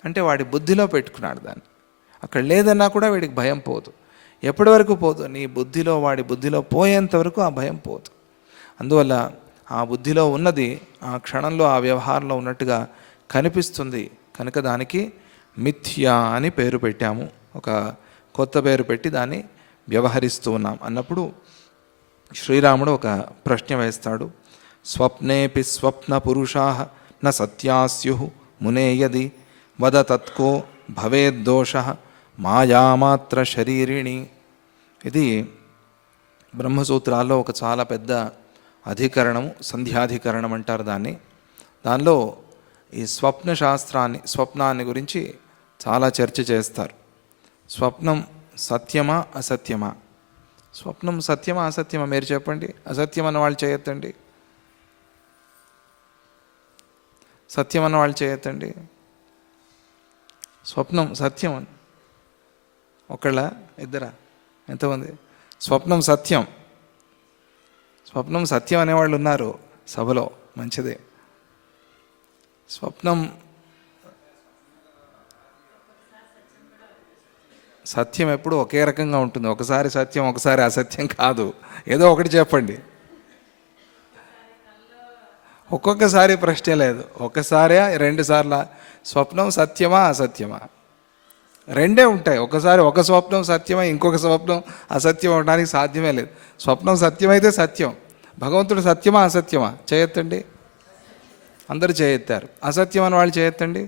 అంటే వాడి బుద్ధిలో పెట్టుకున్నాడు దాన్ని. అక్కడ లేదన్నా కూడా వీడికి భయం పోదు. ఎప్పటి వరకు పోదు? నీ బుద్ధిలో, వాడి బుద్ధిలో పోయేంత వరకు ఆ భయం పోదు. అందువల్ల ఆ బుద్ధిలో ఉన్నది ఆ క్షణంలో ఆ వ్యవహారంలో ఉన్నట్టుగా కనిపిస్తుంది కనుక దానికి మిథ్యా అని పేరు పెట్టాము. ఒక కొత్త పేరు పెట్టి దాన్ని వ్యవహరిస్తూ ఉన్నాం అన్నప్పుడు శ్రీరాముడు ఒక ప్రశ్న వేస్తాడు. స్వప్నేపి స్వప్న పురుషా న సత్యాస్యు మునే యది వద తత్కో భవేద్దోష మాయామాత్ర శరీరిణి. ఇది బ్రహ్మసూత్రాల్లో ఒక చాలా పెద్ద అధికరణము, సంధ్యాధికరణం అంటారు దాన్ని. దానిలో ఈ స్వప్న శాస్త్రాన్ని, స్వప్నాన్ని గురించి చాలా చర్చ చేస్తారు. స్వప్నం సత్యమా అసత్యమా? స్వప్నం సత్యమా అసత్యమా మీరు చెప్పండి. అసత్యం అన్న వాళ్ళు చేయొద్దండి, సత్యం అన్న వాళ్ళు చేయొద్దండి. స్వప్నం సత్యం అని ఒకళ్ళ ఇద్దరా ఎంతమంది? స్వప్నం సత్యం, స్వప్నం సత్యం అనేవాళ్ళు ఉన్నారు సభలో, మంచిదే. స్వప్నం సత్యం ఎప్పుడు ఒకే రకంగా ఉంటుంది. ఒకసారి సత్యం ఒకసారి అసత్యం కాదు. ఏదో ఒకటి చెప్పండి. ఒక్కొక్కసారి ప్రశ్న లేదు. ఒకసారి 2 సార్లు స్వప్నం సత్యమా అసత్యమా? రెండే ఉంటాయి. ఒకసారి ఒక స్వప్నం సత్యమై ఇంకొక స్వప్నం అసత్యం అవడానికి సాధ్యమే లేదు. స్వప్నం సత్యమైతే సత్యం. భగవంతుడు సత్యమా అసత్యమా? చేయొద్దండి, అందరూ చేయెత్తారు. అసత్యం అని వాళ్ళు చేయొద్దండి,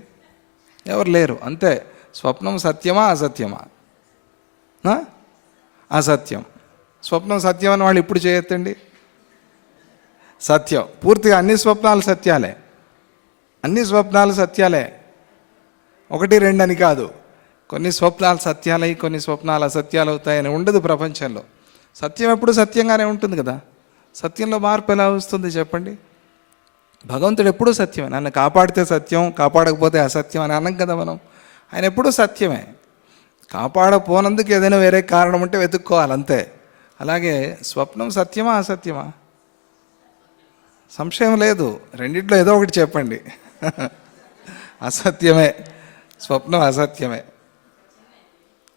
ఎవరు లేరు. అంతే. స్వప్నం సత్యమా అసత్యమా? అసత్యం. స్వప్నం సత్యం అని వాళ్ళు ఇప్పుడు చేయొద్దండి, సత్యం. పూర్తిగా అన్ని స్వప్నాలు సత్యాలే, అన్ని స్వప్నాలు సత్యాలే, 1, 2 అని కాదు. కొన్ని స్వప్నాలు సత్యాలై కొన్ని స్వప్నాలు అసత్యాలు అవుతాయని ఉండదు ప్రపంచంలో. సత్యం ఎప్పుడు సత్యంగానే ఉంటుంది కదా. సత్యంలో మార్పు ఎలా వస్తుంది చెప్పండి? భగవంతుడు ఎప్పుడూ సత్యమే. నన్ను కాపాడితే సత్యం, కాపాడకపోతే అసత్యం అని అనం కదా మనం. ఆయన ఎప్పుడూ సత్యమే. కాపాడపోనందుకు ఏదైనా వేరే కారణం ఉంటే వెతుక్కోవాలి, అంతే. అలాగే స్వప్నం సత్యమా అసత్యమా? సంశయం లేదు, రెండిట్లో ఏదో ఒకటి చెప్పండి. అసత్యమే, స్వప్నం అసత్యమే.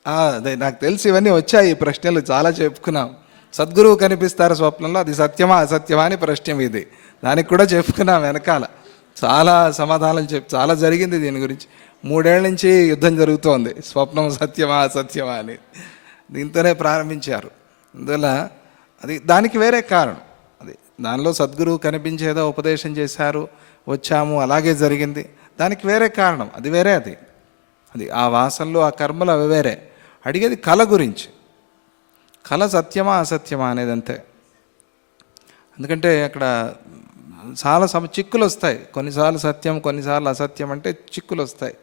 అదే నాకు తెలిసి ఇవన్నీ వచ్చాయి, ఈ ప్రశ్నలు చాలా చెప్పుకున్నాం. సద్గురువు కనిపిస్తారు స్వప్నంలో, అది సత్యమా అసత్యమా అని ప్రశ్న ఇది. దానికి కూడా చెప్పుకున్నాం వెనకాల చాలా సమాధానాలు చాలా జరిగింది దీని గురించి. 3 ఏళ్ల నుంచి యుద్ధం జరుగుతోంది, స్వప్నం సత్యమా అసత్యమా అని. దీంతోనే ప్రారంభించారు. అందువల్ల అది దానికి వేరే కారణం. అది దానిలో సద్గురువు కనిపించేదో ఉపదేశం చేశారు, వచ్చాము, అలాగే జరిగింది. దానికి వేరే కారణం, అది వేరే. అది ఆ వాసనలు ఆ కర్మలు అవి వేరే. అడిగేది కళ గురించి. కళ సత్యమా అసత్యమా అనేది అంతే. ఎందుకంటే అక్కడ చాలా చిక్కులు వస్తాయి. కొన్నిసార్లు సత్యం, కొన్నిసార్లు అసత్యం అంటే చిక్కులు వస్తాయి.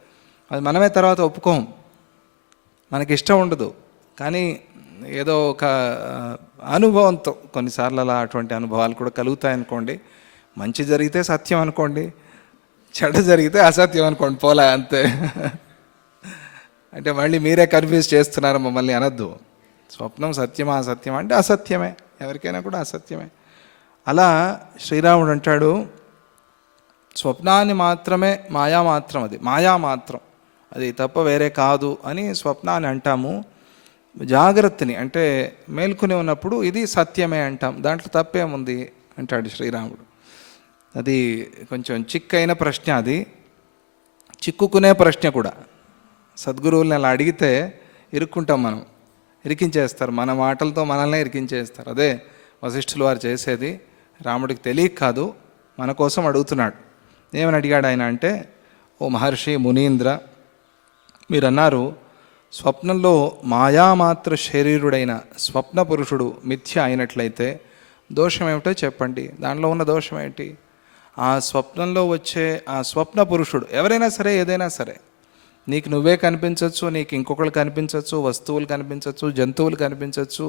అది మనమే తర్వాత ఒప్పుకోం, మనకి ఇష్టం ఉండదు. కానీ ఏదో ఒక అనుభవంతో కొన్నిసార్లు అలా అటువంటి అనుభవాలు కూడా కలుగుతాయనుకోండి. మంచి జరిగితే సత్యం అనుకోండి, చెడ్డ జరిగితే అసత్యం అనుకోండి, పోలా అంతే. అంటే మళ్ళీ మీరే కన్ఫ్యూజ్ చేస్తున్నారు మమ్మల్ని అనద్దు. స్వప్నం సత్యమా అసత్యమా అంటే అసత్యమే, ఎవరికైనా కూడా అసత్యమే. అలా శ్రీరాముడు అంటాడు, స్వప్నాన్ని మాత్రమే మాయా మాత్రం, అది మాయా మాత్రం, అది తప్ప వేరే కాదు అని స్వప్నాన్ని అంటాము. జాగ్రత్తని అంటే మేల్కొని ఉన్నప్పుడు ఇది సత్యమే అంటాం, దాంట్లో తప్పేముంది అంటాడు శ్రీరాముడు. అది కొంచెం చిక్కైన ప్రశ్న, అది చిక్కుకునే ప్రశ్న కూడా. సద్గురువుల్ని అలా అడిగితే ఇరుక్కుంటాం మనం, ఇరికించేస్తారు, మన మాటలతో మనల్నే ఇరికించేస్తారు. అదే వశిష్ఠులు వారు చేసేది. రాముడికి తెలియక కాదు, మన కోసం అడుగుతున్నాడు. ఏమని అడిగాడు ఆయన అంటే, ఓ మహర్షి మునీంద్ర, మీరు అన్నారు స్వప్నంలో మాయామాత్ర శరీరుడైన స్వప్న పురుషుడు మిథ్య అయినట్లయితే దోషం ఏమిటో చెప్పండి, దానిలో ఉన్న దోషం ఏంటి? ఆ స్వప్నంలో వచ్చే ఆ స్వప్న పురుషుడు ఎవరైనా సరే, ఏదైనా సరే, నీకు నువ్వే కనిపించవచ్చు, నీకు ఇంకొకరు కనిపించవచ్చు, వస్తువులు కనిపించవచ్చు, జంతువులు కనిపించవచ్చు,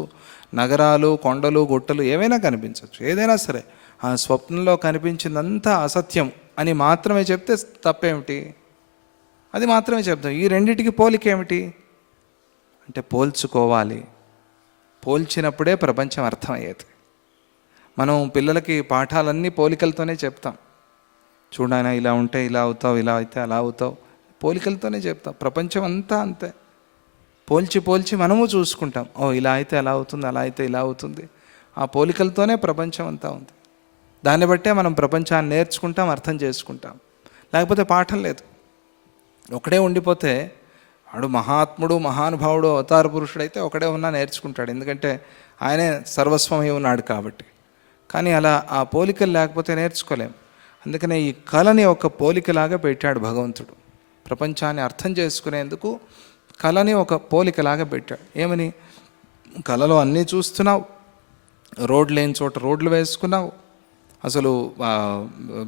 నగరాలు, కొండలు, గుట్టలు ఏవైనా కనిపించవచ్చు, ఏదైనా సరే. ఆ స్వప్నంలో కనిపించిందంతా అసత్యం అని మాత్రమే చెప్తే తప్పేమిటి? అది మాత్రమే చెప్తాం. ఈ రెండింటికి పోలిక ఏమిటి అంటే పోల్చుకోవాలి. పోల్చినప్పుడే ప్రపంచం అర్థమయ్యేది. మనం పిల్లలకి పాఠాలన్నీ పోలికలతోనే చెప్తాం. చూడైనా ఇలా ఉంటే ఇలా అవుతావు, ఇలా అయితే అలా అవుతావు, పోలికలతోనే చెప్తాం. ప్రపంచం అంతా అంతే, పోల్చి పోల్చి మనము చూసుకుంటాం. ఓ ఇలా అయితే అలా అవుతుంది, అలా అయితే ఇలా అవుతుంది. ఆ పోలికలతోనే ప్రపంచం అంతా ఉంది. దాన్ని బట్టే మనం ప్రపంచాన్ని నేర్చుకుంటాం, అర్థం చేసుకుంటాం. లేకపోతే పాఠం లేదు. ఒకడే ఉండిపోతే వాడు మహాత్ముడు, మహానుభావుడు, అవతార పురుషుడు అయితే ఒకడే ఉన్నా నేర్చుకుంటాడు, ఎందుకంటే ఆయనే సర్వస్వమై ఉన్నాడు కాబట్టి. కానీ అలా ఆ పోలికలు లేకపోతే నేర్చుకోలేం. అందుకనే ఈ కళని ఒక పోలికలాగా పెట్టాడు భగవంతుడు. ప్రపంచాన్ని అర్థం చేసుకునేందుకు కళని ఒక పోలికలాగా పెట్టాడు. ఏమని? కళలో అన్నీ చూస్తున్నావు, రోడ్లు లేని చోట రోడ్లు వేసుకున్నావు, అసలు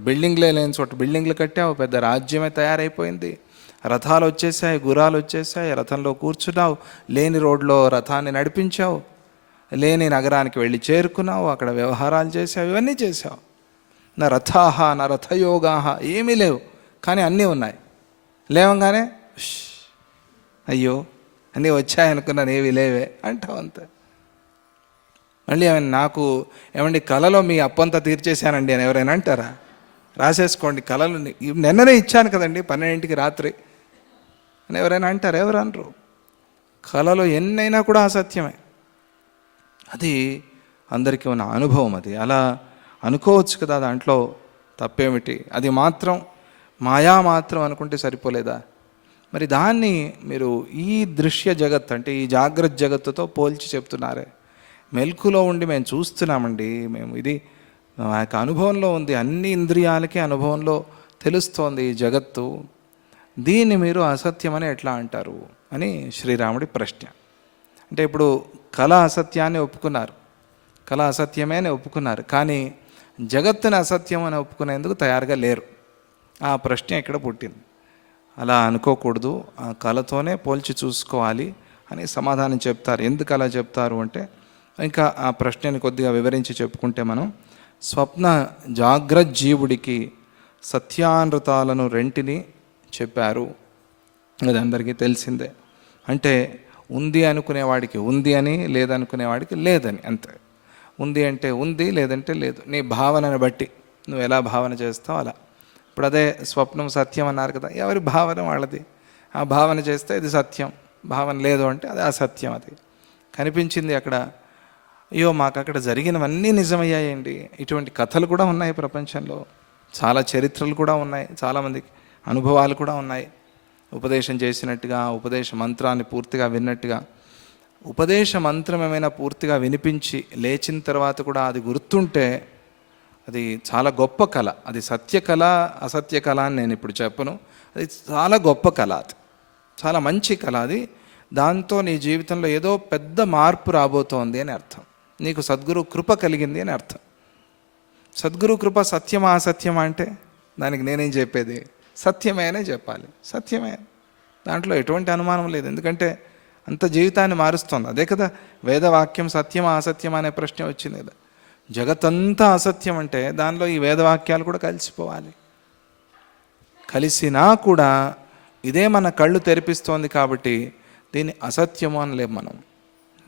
బిల్డింగ్లే లేని చోట బిల్డింగ్లు కట్టావు, పెద్ద రాజ్యమే తయారైపోయింది, రథాలు వచ్చేసాయి, గుర్రాలు వచ్చేసాయి, రథంలో కూర్చున్నావు, లేని రోడ్లో రథాన్ని నడిపించావు, లేని నగరానికి వెళ్ళి చేరుకున్నావు, అక్కడ వ్యవహారాలు చేసావు, ఇవన్నీ చేసావు. నా రథాహ నా రథయోగాహ ఏమీ లేవు, కానీ అన్నీ ఉన్నాయి. లేవంగానే అయ్యో అన్నీ వచ్చాయనుకున్నాను, ఏవి లేవే అంటావు అంతే. మళ్ళీ నాకు ఏమండి కళలో మీ అప్పంతా తీర్చేశానండి అని ఎవరైనా అంటారా? రాసేసుకోండి, కళలు నిన్ననే ఇచ్చాను కదండి 12ంటికి రాత్రి అని ఎవరైనా అంటారు? ఎవరు అనరు. కళలో ఎన్నైనా కూడా అసత్యమే. అది అందరికీ ఉన్న అనుభవం. అది అలా అనుకోవచ్చు కదా, దాంట్లో తప్పేమిటి? అది మాత్రం మాయా మాత్రం అనుకుంటే సరిపోలేదా? మరి దాన్ని మీరు ఈ దృశ్య జగత్ అంటే ఈ జాగ్రత్త జగత్తుతో పోల్చి చెప్తున్నారే. మెలకులో ఉండి మేము చూస్తున్నామండి, మేము ఇది ఆ యొక్క అనుభవంలో ఉంది, అన్ని ఇంద్రియాలకి అనుభవంలో తెలుస్తోంది ఈ జగత్తు, దీన్ని మీరు అసత్యమని ఎట్లా అంటారు అని శ్రీరాముడి ప్రశ్న. అంటే ఇప్పుడు కళ అసత్యాన్ని ఒప్పుకున్నారు, కళ అసత్యమే అని ఒప్పుకున్నారు, కానీ జగత్తుని అసత్యం అని ఒప్పుకునేందుకు తయారుగా లేరు. ఆ ప్రశ్న ఇక్కడ పుట్టింది. అలా అనుకోకూడదు, ఆ కళతోనే పోల్చి చూసుకోవాలి అని సమాధానం చెప్తారు. ఎందుకు అలా చెప్తారు అంటే, ఇంకా ఆ ప్రశ్నని కొద్దిగా వివరించి చెప్పుకుంటే, మనం స్వప్న జాగ్రత్త జీవుడికి సత్యానృతాలను రెంటిని చెప్పారు. అది అందరికీ తెలిసిందే. అంటే ఉంది అనుకునేవాడికి ఉంది అని, లేదనుకునేవాడికి లేదని, అంతే. ఉంది అంటే ఉంది, లేదంటే లేదు. నీ భావనను బట్టి నువ్వు ఎలా భావన చేస్తావు అలా. ఇప్పుడు అదే స్వప్నం సత్యం అన్నారు కదా, ఎవరి భావన వాళ్ళది. ఆ భావన చేస్తే ఇది సత్యం, భావన లేదు అంటే అది అసత్యం. అది కనిపించింది అక్కడ, అయ్యో మాకు అక్కడ జరిగినవన్నీ నిజమయ్యాయండి. ఇటువంటి కథలు కూడా ఉన్నాయి ప్రపంచంలో, చాలా చరిత్రలు కూడా ఉన్నాయి, చాలామందికి అనుభవాలు కూడా ఉన్నాయి. ఉపదేశం చేసినట్టుగా, ఉపదేశ మంత్రాన్ని పూర్తిగా విన్నట్టుగా. ఉపదేశ మంత్రం ఏమైనా పూర్తిగా వినిపించి లేచిన తర్వాత కూడా అది గుర్తుంటే అది చాలా గొప్ప కళ. అది సత్య కళ అసత్య కళ అని నేను ఇప్పుడు చెప్పను. అది చాలా గొప్ప కళ, అది చాలా మంచి కళ. అది దాంతో నీ జీవితంలో ఏదో పెద్ద మార్పు రాబోతోంది అని అర్థం. నీకు సద్గురు కృప కలిగింది అని అర్థం. సద్గురు కృప సత్యమా అసత్యమా అంటే దానికి నేనేం చెప్పేది? సత్యమే అనే చెప్పాలి. సత్యమే, దాంట్లో ఎటువంటి అనుమానం లేదు. ఎందుకంటే అంత జీవితాన్ని మారుస్తోంది అదే కదా. వేదవాక్యం సత్యమా అసత్యమా అనే ప్రశ్న వచ్చింది కదా. జగత్తంతా అసత్యం అంటే దానిలో ఈ వేదవాక్యాలు కూడా కలిసిపోవాలి. కలిసినా కూడా ఇదే మన కళ్ళు తెరిపిస్తోంది కాబట్టి దీన్ని అసత్యము అనలేము మనం.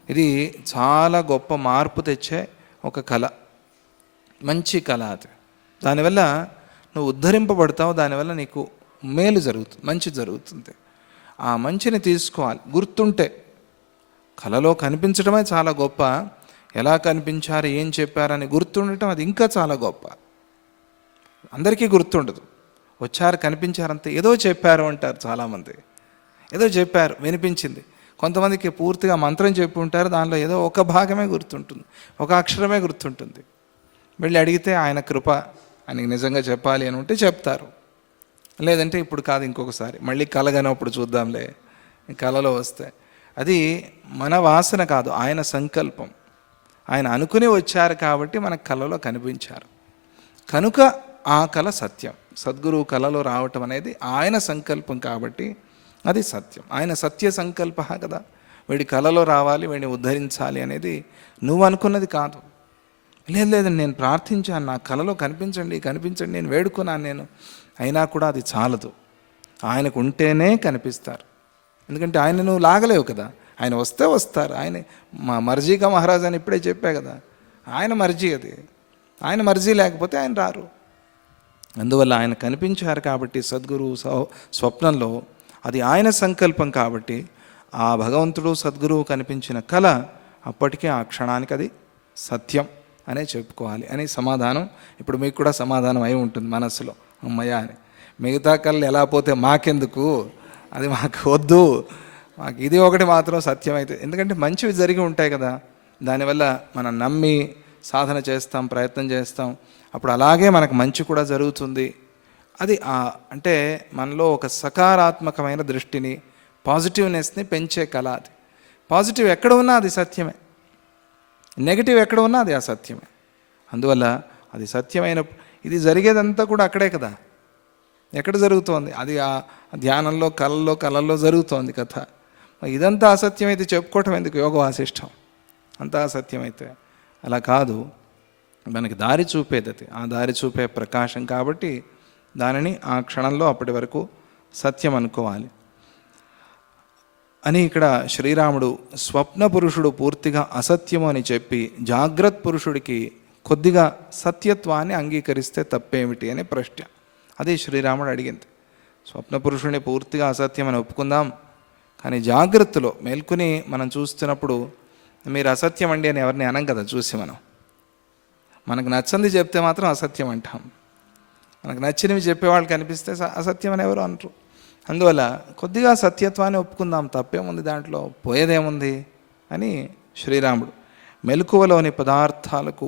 ఇది చాలా గొప్ప మార్పు తెచ్చే ఒక కళ, మంచి కళ. అది దానివల్ల నువ్వు ఉద్ధరింపబడతావు, దానివల్ల నీకు మేలు జరుగుతుంది, మంచి జరుగుతుంది. ఆ మంచిని తీసుకోవాలి. గుర్తుంటే కళలో కనిపించడమే చాలా గొప్ప. ఎలా కనిపించారు, ఏం చెప్పారని గుర్తుండటం అది ఇంకా చాలా గొప్ప. అందరికీ గుర్తుండదు. వచ్చారు కనిపించారంతే, ఏదో చెప్పారు అంటారు చాలామంది. ఏదో చెప్పారు వినిపించింది. కొంతమందికి పూర్తిగా మంత్రం చెప్పి ఉంటారు, దానిలో ఏదో ఒక భాగమే గుర్తుంటుంది, ఒక అక్షరమే గుర్తుంటుంది. వెళ్ళి అడిగితే ఆయన కృప, ఆయనకి నిజంగా చెప్పాలి అని ఉంటే చెప్తారు. లేదంటే ఇప్పుడు కాదు ఇంకొకసారి, మళ్ళీ కలగనప్పుడు చూద్దాంలే, కలలో వస్తే. అది మన వాసన కాదు, ఆయన సంకల్పం. ఆయన అనుకుని వచ్చారు కాబట్టి మనకు కళలో కనిపించారు కనుక ఆ కళ సత్యం. సద్గురువు కళలో రావటం అనేది ఆయన సంకల్పం కాబట్టి అది సత్యం. ఆయన సత్య సంకల్ప కదా. వీడి కళలో రావాలి, వీడిని ఉద్ధరించాలి అనేది నువ్వు అనుకున్నది కాదు. లేదండి నేను ప్రార్థించాను, నా కళలో కనిపించండి కనిపించండి, నేను వేడుకున్నాను నేను, అయినా కూడా అది చాలదు. ఆయనకు ఉంటేనే కనిపిస్తారు. ఎందుకంటే ఆయన నువ్వు లాగలేవు కదా. ఆయన వస్తే వస్తారు. ఆయన మా మర్జీగా మహారాజ్ అని ఇప్పుడే చెప్పా కదా, ఆయన మర్జీ అది. ఆయన మర్జీ లేకపోతే ఆయన రారు. అందువల్ల ఆయన కనిపించారు కాబట్టి సద్గురు స్వప్నంలో అది ఆయన సంకల్పం కాబట్టి ఆ భగవంతుడు సద్గురువు కనిపించిన కళ అప్పటికే ఆ క్షణానికి అది సత్యం అనే చెప్పుకోవాలి అని సమాధానం. ఇప్పుడు మీకు కూడా సమాధానం అయి ఉంటుంది మనస్సులో, అమ్మయ్య అని. మిగతా కళ్ళు ఎలా పోతే మాకెందుకు, అది మాకు వద్దు, మాకు ఇది ఒకటి మాత్రం సత్యం అయితే. ఎందుకంటే మంచివి జరిగి ఉంటాయి కదా, దానివల్ల మనం నమ్మి సాధన చేస్తాం, ప్రయత్నం చేస్తాం, అప్పుడు అలాగే మనకు మంచి కూడా జరుగుతుంది. అది అంటే మనలో ఒక సకారాత్మకమైన దృష్టిని, పాజిటివ్నెస్ని పెంచే కళ అది. పాజిటివ్ ఎక్కడ ఉన్నా అది సత్యమే, నెగిటివ్ ఎక్కడ ఉన్నా అది అసత్యమే. అందువల్ల అది సత్యమైన, ఇది జరిగేదంతా కూడా అక్కడే కదా, ఎక్కడ జరుగుతోంది, అది ఆ ధ్యానంలో కళల్లో జరుగుతోంది కథ. ఇదంతా అసత్యమైతే చెప్పుకోవటం ఎందుకు, యోగ వాసిష్టం అంతా అసత్యమైతే. అలా కాదు, మనకి దారి చూపేది అది, ఆ దారి చూపే ప్రకాశం కాబట్టి దానిని ఆ క్షణంలో అప్పటి వరకు సత్యం అనుకోవాలి అని ఇక్కడ శ్రీరాముడు స్వప్న పురుషుడు పూర్తిగా అసత్యము అని చెప్పి జాగ్రత్త పురుషుడికి కొద్దిగా సత్యత్వాన్ని అంగీకరిస్తే తప్పేమిటి అనే ప్రశ్న. అదే శ్రీరాముడు అడిగింది. స్వప్న పురుషుడిని పూర్తిగా అసత్యం అని ఒప్పుకుందాం, కానీ జాగ్రత్తలో మేల్కొని మనం చూస్తున్నప్పుడు మీరు అసత్యం అండి అని ఎవరిని అనం కదా. చూసి మనకు నచ్చంది చెప్తే మాత్రం అసత్యం అంటాం, మనకు నచ్చినవి చెప్పేవాళ్ళు కనిపిస్తే అసత్యం అని ఎవరు అనరు. అందువల్ల కొద్దిగా సత్యత్వాన్ని ఒప్పుకుందాం, తప్పేముంది, దాంట్లో పోయేదేముంది అని శ్రీరాముడు. మెలకువలోని పదార్థాలకు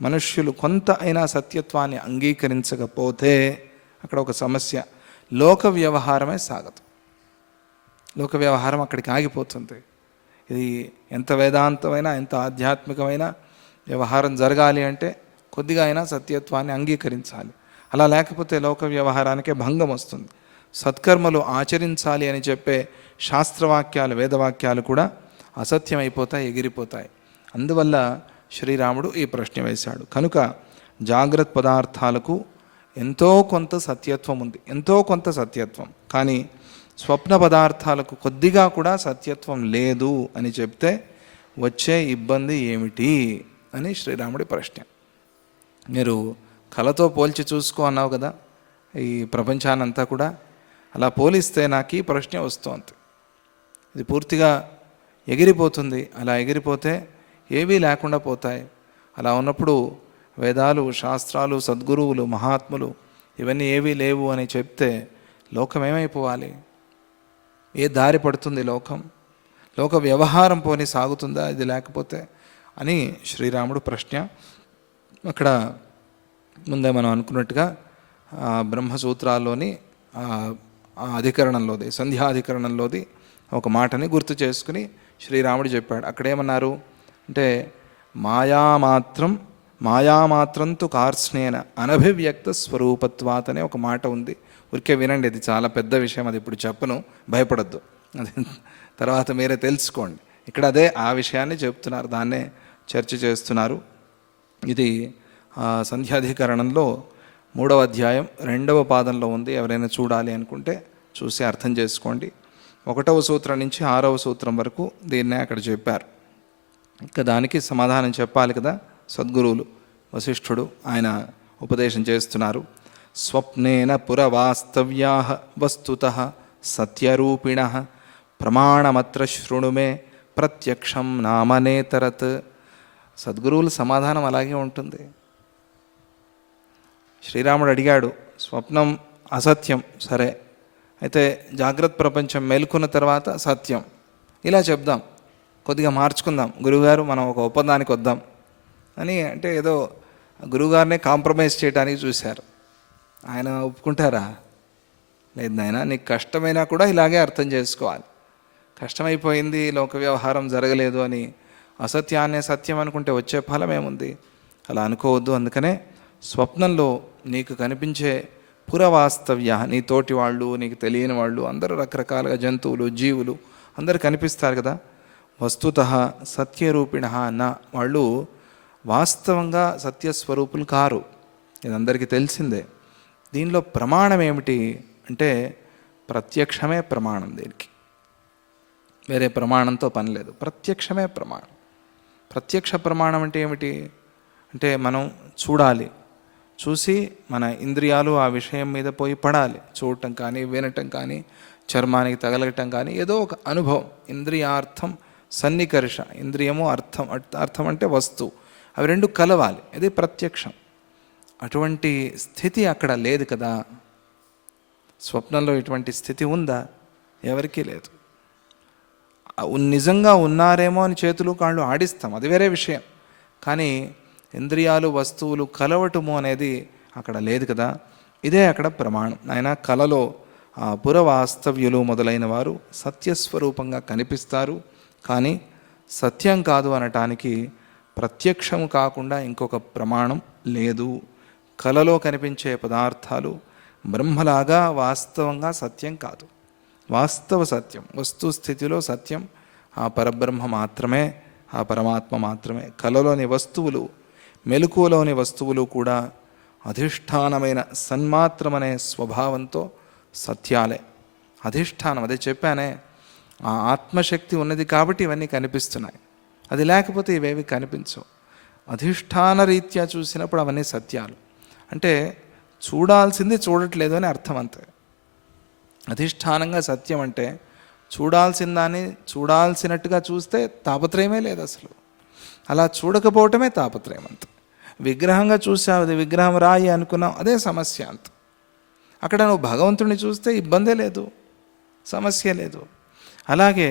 మనుష్యులు కొంత అయినా సత్యత్వాన్ని అంగీకరించకపోతే అక్కడ ఒక సమస్య, లోక వ్యవహారమే సాగదు. లోక వ్యవహారం అక్కడికి ఆగిపోతుంది. ఇది ఎంత వేదాంతమైనా ఎంత ఆధ్యాత్మికమైన వ్యవహారం జరగాలి అంటే కొద్దిగా అయినా సత్యత్వాన్ని అంగీకరించాలి. అలా లేకపోతే లోక వ్యవహారానికే భంగం వస్తుంది. సత్కర్మలు ఆచరించాలి అని చెప్పే శాస్త్రవాక్యాలు, వేదవాక్యాలు కూడా అసత్యమైపోతాయి, ఎగిరిపోతాయి. అందువల్ల శ్రీరాముడు ఈ ప్రశ్న వేశాడు. కనుక జాగ్రత్త పదార్థాలకు ఎంతో కొంత సత్యత్వం ఉంది, ఎంతో కొంత సత్యత్వం, కానీ స్వప్న పదార్థాలకు కొద్దిగా కూడా సత్యత్వం లేదు అని చెప్తే వచ్చే ఇబ్బంది ఏమిటి అని శ్రీరాముడి ప్రశ్న. మీరు కళతో పోల్చి చూసుకో అన్నావు కదా ఈ ప్రపంచానంతా కూడా, అలా పోలిస్తే నాకు ఈ ప్రశ్న వస్తుంది. ఇది పూర్తిగా ఎగిరిపోతుంది. అలా ఎగిరిపోతే ఏవీ లేకుండా పోతాయి. అలా ఉన్నప్పుడు వేదాలు, శాస్త్రాలు, సద్గురువులు, మహాత్ములు ఇవన్నీ ఏవీ లేవు అని చెప్తే లోకం ఏమైపోవాలి, ఏ దారి పడుతుంది లోకం, లోక వ్యవహారం పోని సాగుతుందా ఇది లేకపోతే అని శ్రీరాముడు ప్రశ్న. అక్కడ ముందే మనం అనుకున్నట్టుగా బ్రహ్మసూత్రాల్లోని అధికరణంలోది, సంధ్యాధికరణంలోది ఒక మాటని గుర్తు చేసుకుని శ్రీరాముడు చెప్పాడు. అక్కడేమన్నారు అంటే మాయామాత్రంతు కార్స్నేన అనభివ్యక్త స్వరూపత్వాత్ అనే ఒక మాట ఉంది. ఊరికే వినండి, ఇది చాలా పెద్ద విషయం, అది ఇప్పుడు చెప్పను, భయపడద్దు, అది తర్వాత మీరే తెలుసుకోండి. ఇక్కడ అదే ఆ విషయాన్ని చెప్తున్నారు, దాన్నే చర్చ చేస్తున్నారు. ఇది సంధ్యాధికరణంలో 3వ అధ్యాయం 2వ పాదంలో ఉంది. ఎవరైనా చూడాలి అనుకుంటే చూసి అర్థం చేసుకోండి. 1వ సూత్రం నుంచి 6వ సూత్రం వరకు దీన్నే అక్కడ చెప్పారు. ఇంకా దానికి సమాధానం చెప్పాలి కదా సద్గురువులు. వశిష్ఠుడు ఆయన ఉపదేశం చేస్తున్నారు. స్వప్నేన పురవాస్తవ్యా వస్తుతః సత్యరూపిణ ప్రమాణమత్ర శృణుమే ప్రత్యక్షం నామనేతరత్. సద్గురువుల సమాధానం అలాగే ఉంటుంది. శ్రీరాముడు అడిగాడు, స్వప్నం అసత్యం సరే, అయితే జాగ్రత్త ప్రపంచం మేలుకున్న తర్వాత సత్యం, ఇలా చెప్దాం, కొద్దిగా మార్చుకుందాం గురువుగారు, మనం ఒక ఒప్పందానికి వద్దాం అని అంటే ఏదో గురువుగారినే కాంప్రమైజ్ చేయడానికి చూశారు. ఆయన ఒప్పుకుంటారా? లేదు నాయన, నీకు కష్టమైనా కూడా ఇలాగే అర్థం చేసుకోవాలి. కష్టమైపోయింది, లోక వ్యవహారం జరగలేదు అని అసత్యాన్నే సత్యం అనుకుంటే వచ్చే ఫలం ఏముంది? అలా అనుకోవద్దు. అందుకనే స్వప్నంలో నీకు కనిపించే పురవాస్తవ్య, నీ తోటి వాళ్ళు, నీకు తెలియని వాళ్ళు, అందరూ రకరకాలుగా జంతువులు, జీవులు అందరూ కనిపిస్తారు కదా. వస్తుతః సత్యరూపిణ అన్న వాళ్ళు వాస్తవంగా సత్యస్వరూపులు కారు, ఇది అందరికీ తెలిసిందే. దీనిలో ప్రమాణం ఏమిటి అంటే ప్రత్యక్షమే ప్రమాణం. దీనికి వేరే ప్రమాణంతో పని లేదు, ప్రత్యక్షమే ప్రమాణం. ప్రత్యక్ష ప్రమాణం అంటే ఏమిటి అంటే మనం చూడాలి, చూసి మన ఇంద్రియాలు ఆ విషయం మీద పోయి పడాలి. చూడటం కానీ, వినటం కానీ, చర్మానికి తగలగటం కానీ, ఏదో ఒక అనుభవం. ఇంద్రియార్థం సన్నికర్ష, ఇంద్రియము అర్థం, అర్థం అంటే వస్తువు, అవి రెండు కలవాలి. ఇది ప్రత్యక్షం. అటువంటి స్థితి అక్కడ లేదు కదా. స్వప్నంలో ఇటువంటి స్థితి ఉందా? ఎవరికీ లేదు. నిజంగా ఉన్నారేమో అని చేతులు కాళ్ళు ఆడిస్తాం, అది వేరే విషయం. కానీ ఇంద్రియాలు వస్తువులు కలవటము అనేది అక్కడ లేదు కదా. ఇదే అక్కడ ప్రమాణం. ఆయన కలలో ఆ పురవాస్తవ్యులు మొదలైన వారు సత్యస్వరూపంగా కనిపిస్తారు. కానీ సత్యం కాదు అనటానికి ప్రత్యక్షము కాకుండా ఇంకొక ప్రమాణం లేదు. కలలో కనిపించే పదార్థాలు బ్రహ్మలాగా వాస్తవంగా సత్యం కాదు. వాస్తవ సత్యం, వస్తుస్థితిలో సత్యం ఆ పరబ్రహ్మ మాత్రమే, ఆ పరమాత్మ మాత్రమే. కలలోని వస్తువులు, మెలకువలోని వస్తువులు కూడా అధిష్టానమైన సన్మాత్రమనే స్వభావంతో సత్యాలే. అధిష్టానం, అదే చెప్పానే, ఆ ఆత్మశక్తి ఉన్నది కాబట్టి ఇవన్నీ కనిపిస్తున్నాయి. అది లేకపోతే ఇవేవి కనిపించవు. అధిష్టాన రీత్యా చూసినప్పుడు అవన్నీ సత్యాలు. అంటే చూడాల్సింది చూడట్లేదు అని అర్థం అంతే. అధిష్టానంగా సత్యం అంటే చూడాల్సిన దాన్ని చూడాల్సినట్టుగా చూస్తే తాపత్రయమే లేదు అసలు. అలా చూడకపోవటమే తాపత్రయం అంత. విగ్రహంగా చూసావు, అది విగ్రహం రాయి అనుకున్నావు, అదే సమస్య అంత. అక్కడ నువ్వు భగవంతుడిని చూస్తే ఇబ్బందే లేదు, సమస్య లేదు. అలాగే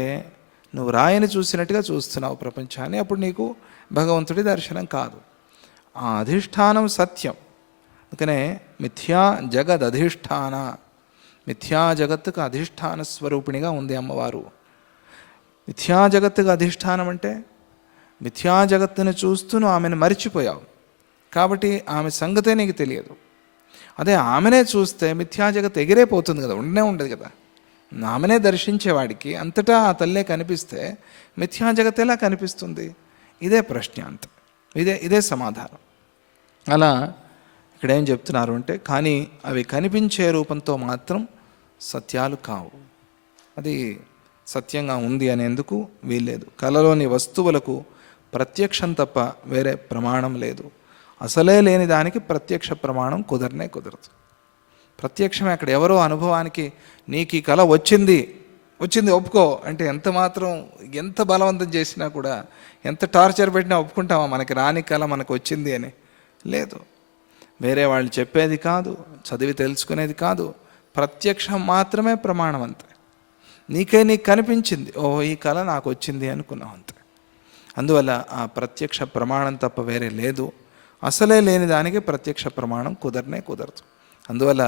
నువ్వు రాయిని చూసినట్టుగా చూస్తున్నావు ప్రపంచాన్ని, అప్పుడు నీకు భగవంతుడి దర్శనం కాదు. ఆ అధిష్టానం సత్యం. అందుకనే మిథ్యా జగద్ అధిష్టాన, మిథ్యా జగత్తుకు అధిష్టాన స్వరూపిణిగా ఉంది అమ్మవారు. మిథ్యా జగత్తుకు అధిష్టానం అంటే మిథ్యా జగత్తుని చూస్తూ నువ్వు ఆమెను మరిచిపోయావు కాబట్టి ఆమె సంగతే నీకు తెలియదు. అదే ఆమెనే చూస్తే మిథ్యా జగత్ ఎగిరైపోతుంది కదా, ఉండనే ఉండదు కదా. ఆమెనే దర్శించేవాడికి అంతటా ఆ తల్లే కనిపిస్తే మిథ్యా జగత్ ఎలా కనిపిస్తుంది? ఇదే ప్రశ్న అంత, ఇదే సమాధానం. అలా ఇక్కడ ఏం చెప్తున్నారు అంటే, కానీ అవి కనిపించే రూపంతో మాత్రం సత్యాలు కావు. అది సత్యంగా ఉంది అనేందుకు వీల్లేదు. కలలోని వస్తువులకు ప్రత్యక్షం తప్ప వేరే ప్రమాణం లేదు. అసలే లేని దానికి ప్రత్యక్ష ప్రమాణం కుదరదు. ప్రత్యక్షమే. అక్కడ ఎవరో అనుభవానికి నీకు ఈ కళ వచ్చింది ఒప్పుకో అంటే ఎంత బలవంతం చేసినా కూడా, ఎంత టార్చర్ పెట్టినా ఒప్పుకుంటామా? మనకి రాని కళ మనకు వచ్చింది అని లేదు. వేరే వాళ్ళు చెప్పేది కాదు, చదివి తెలుసుకునేది కాదు, ప్రత్యక్షం మాత్రమే ప్రమాణం అంతే. నీకు కనిపించింది, ఈ కళ నాకు వచ్చింది అనుకున్నావు అంతే. అందువల్ల ఆ ప్రత్యక్ష ప్రమాణం తప్ప వేరే లేదు. అసలే లేని దానికి ప్రత్యక్ష ప్రమాణం కుదరదు. అందువల్ల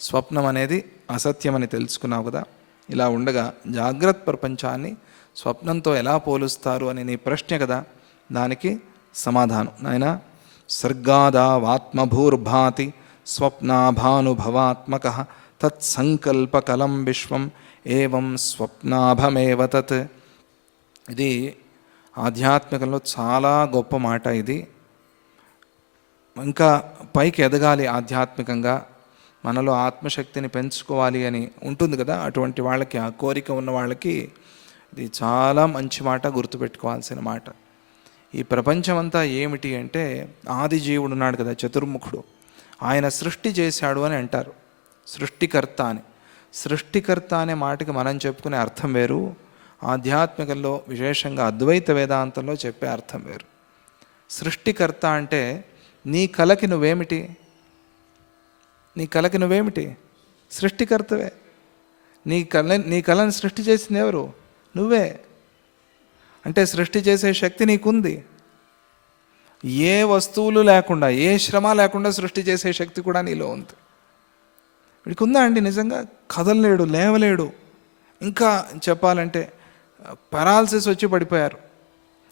స్వప్నం అనేది అసత్యమని తెలుసుకున్నావు కదా. ఇలా ఉండగా జాగ్రత్త ప్రపంచాన్ని స్వప్నంతో ఎలా పోలుస్తారు అని నీ ప్రశ్న కదా, దానికి సమాధానం నాయన. సర్గాదావాత్మభూర్భాతి స్వప్నాభానుభవాత్మక తత్సంకల్పకలం విశ్వం ఏవం స్వప్నాభమేవ తత్. ఇది ఆధ్యాత్మికంలో చాలా గొప్ప మాట. ఇది ఇంకా పైకి ఎదగాలి ఆధ్యాత్మికంగా, మనలో ఆత్మశక్తిని పెంచుకోవాలి అని ఉంటుంది కదా. అటువంటి వాళ్ళకి, ఆ కోరిక ఉన్న వాళ్ళకి ఇది చాలా మంచి మాట, గుర్తుపెట్టుకోవాల్సిన మాట. ఈ ప్రపంచమంతా ఏమిటి అంటే, ఆది జీవుడు ఉన్నాడు కదా, చతుర్ముఖుడు, ఆయన సృష్టి చేశాడు అని అంటారు. సృష్టికర్త అని. సృష్టికర్త అనే మాటకి మనం చెప్పుకునే అర్థం వేరు, ఆధ్యాత్మికంలో విశేషంగా అద్వైత వేదాంతంలో చెప్పే అర్థం వేరు. సృష్టికర్త అంటే నీ కళకి నువ్వేమిటి? సృష్టికర్తవే. నీ కళని సృష్టి చేసింది ఎవరు? నువ్వే. అంటే సృష్టి చేసే శక్తి నీకుంది. ఏ వస్తువులు లేకుండా, ఏ శ్రమ లేకుండా సృష్టి చేసే శక్తి కూడా నీలో ఉంది. వీడికి ఉందా అండి? నిజంగా కదలలేడు, లేవలేడు. ఇంకా చెప్పాలంటే పెరాలసిస్ వచ్చి పడిపోయారు.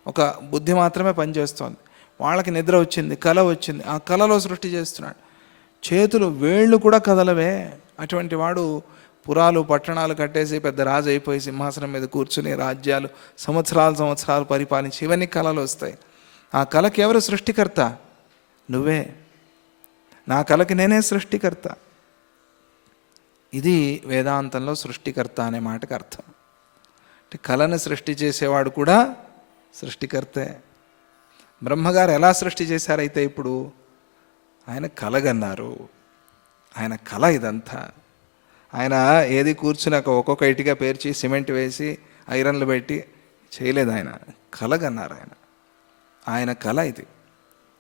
ఒక బుద్ధి మాత్రమే పనిచేస్తోంది. వాళ్ళకి నిద్ర వచ్చింది, కళ వచ్చింది, ఆ కళలో సృష్టి చేస్తున్నాడు. చేతులు వేళ్ళు కూడా కదలవే. అటువంటి వాడు పురాలు పట్టణాలు కట్టేసి పెద్ద రాజు అయిపోయి సింహాసనం మీద కూర్చుని రాజ్యాలు సంవత్సరాలు పరిపాలించి ఇవన్నీ కళలు వస్తాయి. ఆ కళకి ఎవరు సృష్టికర్త? నువ్వే. నా కళకి నేనే సృష్టికర్త. ఇది వేదాంతంలో సృష్టికర్త అనే మాటకు అర్థం. అంటే కళను సృష్టి చేసేవాడు కూడా సృష్టికర్తే. బ్రహ్మగారు ఎలా సృష్టి చేశారైతే ఇప్పుడు ఆయన కలగన్నారు. ఆయన కళ ఇదంతా. ఆయన ఏది కూర్చున్నాక ఒక్కొక్క ఇటుక పేర్చి సిమెంట్ వేసి ఐరన్లు పెట్టి చేయలేదు. ఆయన కలగన్నారు. ఆయన కళ ఇది.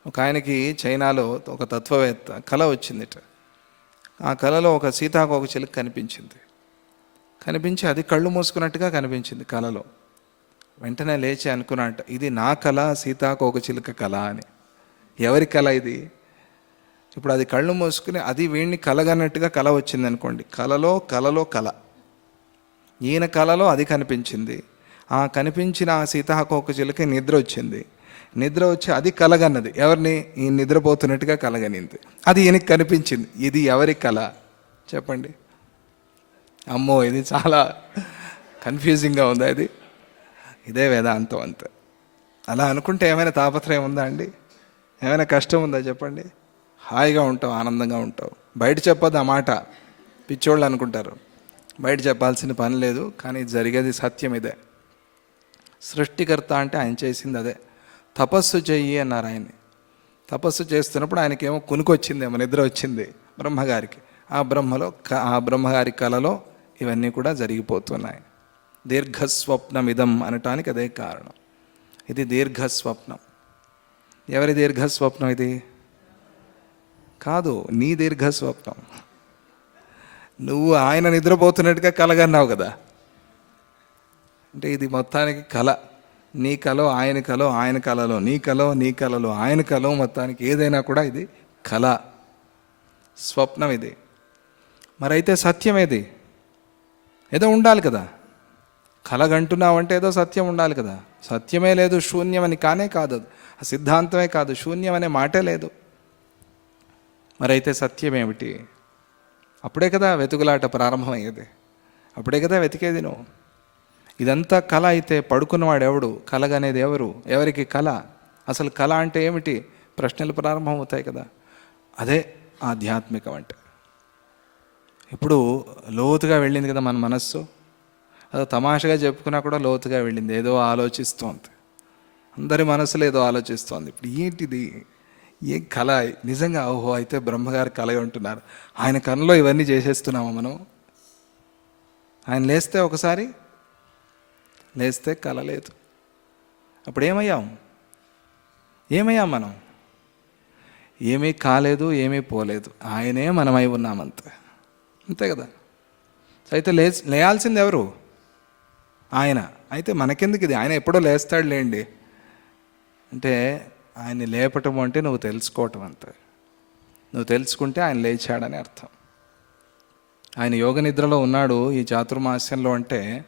ఒక ఆయనకి చైనాలో ఒక తత్వవేత్త కళ వచ్చిందిట. ఆ కళలో ఒక సీతాకోక చిలుక కనిపించి అది కళ్ళు మూసుకున్నట్టుగా కనిపించింది కళలో. వెంటనే లేచి అనుకున్నట్ట, ఇది నా కళ, సీతాకోక చిలుక కళ అని. ఎవరి కళ ఇది? ఇప్పుడు అది కళ్ళు మూసుకుని అది వీడిని కలగన్నట్టుగా కళ వచ్చింది అనుకోండి. కళలో కళ, ఈయన కళలో అది కనిపించింది. ఆ కనిపించిన ఆ సీతాకోక చిలుక నిద్ర వచ్చింది. నిద్ర వచ్చి అది కలగన్నది ఎవరిని? ఈ నిద్రపోతున్నట్టుగా కలగనింది. అది ఈయనకి కనిపించింది. ఇది ఎవరి కళ చెప్పండి? అమ్మో, ఇది చాలా కన్ఫ్యూజింగ్గా ఉందా ఇది? ఇదే వేదాంతం అంతే. అలా అనుకుంటే ఏమైనా తాపత్రయం ఉందా అండి? ఏమైనా కష్టం ఉందా చెప్పండి? హాయిగా ఉంటావు, ఆనందంగా ఉంటావు. బయట చెప్పొద్దు ఆ మాట, పిచ్చోళ్ళు అనుకుంటారు. బయట చెప్పాల్సిన పని లేదు, కానీ జరిగేది సత్యం ఇదే. సృష్టికర్త అంటే ఆయన చేసింది అదే. తపస్సు చెయ్యి అన్నారు ఆయన్ని. తపస్సు చేస్తున్నప్పుడు ఆయనకేమో కునుకొచ్చిందేమో, నిద్ర వచ్చింది బ్రహ్మగారికి. ఆ బ్రహ్మగారి కళలో ఇవన్నీ కూడా జరిగిపోతున్నాయి. దీర్ఘస్వప్నమిదం అనటానికి అదే కారణం. ఇది దీర్ఘస్వప్నం. ఎవరి దీర్ఘస్వప్నం ఇది? కాదు, నీ దీర్ఘస్వప్నం. నువ్వు ఆయన నిద్రపోతున్నట్టుగా కలగన్నావు కదా. అంటే ఇది మొత్తానికి కళ. నీ కలో ఆయన కలో, ఆయన కళలో నీ కలో, నీ కళలో ఆయన కలో, మొత్తానికి ఏదైనా కూడా ఇది కళ, స్వప్నం ఇది. మరైతే సత్యం ఏది? ఏదో ఉండాలి కదా. కలగంటున్నావంటే ఏదో సత్యం ఉండాలి కదా. సత్యమే లేదు, శూన్యమని కానే కాదు. ఆ సిద్ధాంతమే కాదు, శూన్యం అనే మాటే లేదు. మరైతే సత్యం ఏమిటి? అప్పుడే కదా వెతుకులాట ప్రారంభమయ్యేది. అప్పుడే కదా వెతికేది నువ్వు. ఇదంతా కళ అయితే పడుకున్నవాడు ఎవడు? కలగనేది ఎవరు? ఎవరికి కళ? అసలు కళ అంటే ఏమిటి? ప్రశ్నలు ప్రారంభమవుతాయి కదా. అదే ఆధ్యాత్మికం అంటే. ఇప్పుడు లోతుగా వెళ్ళింది కదా మన మనస్సు. అదో తమాషగా చెప్పుకున్నా కూడా లోతుగా వెళ్ళింది. ఏదో ఆలోచిస్తోంది. అందరి మనసులో ఏదో ఆలోచిస్తోంది. ఇప్పుడు ఏంటిది? ఏం కళ? నిజంగా ఓహో, అయితే బ్రహ్మగారు కళ ఉంటున్నారు. ఆయన కళలో ఇవన్నీ చేసేస్తున్నామా మనం? ఆయన లేస్తే ఒకసారి లేస్తే కళ లేదు. అప్పుడు ఏమయ్యాం మనం? ఏమీ కాలేదు, ఏమీ పోలేదు. ఆయనే మనమై ఉన్నామంతే. అంతే కదా. అయితే లేయాల్సింది ఎవరు? ఆయన. అయితే మనకెందుకు ఇది? ఆయన ఎప్పుడో లేస్తాడు లేండి. అంటే ఆయన్ని లేపటం అంటే నువ్వు తెలుసుకోవటం అంతే. నువ్వు తెలుసుకుంటే ఆయన లేచాడని అర్థం. ఆయన యోగ నిద్రలో ఉన్నాడు ఈ చాతుర్మాస్యంలో అంటే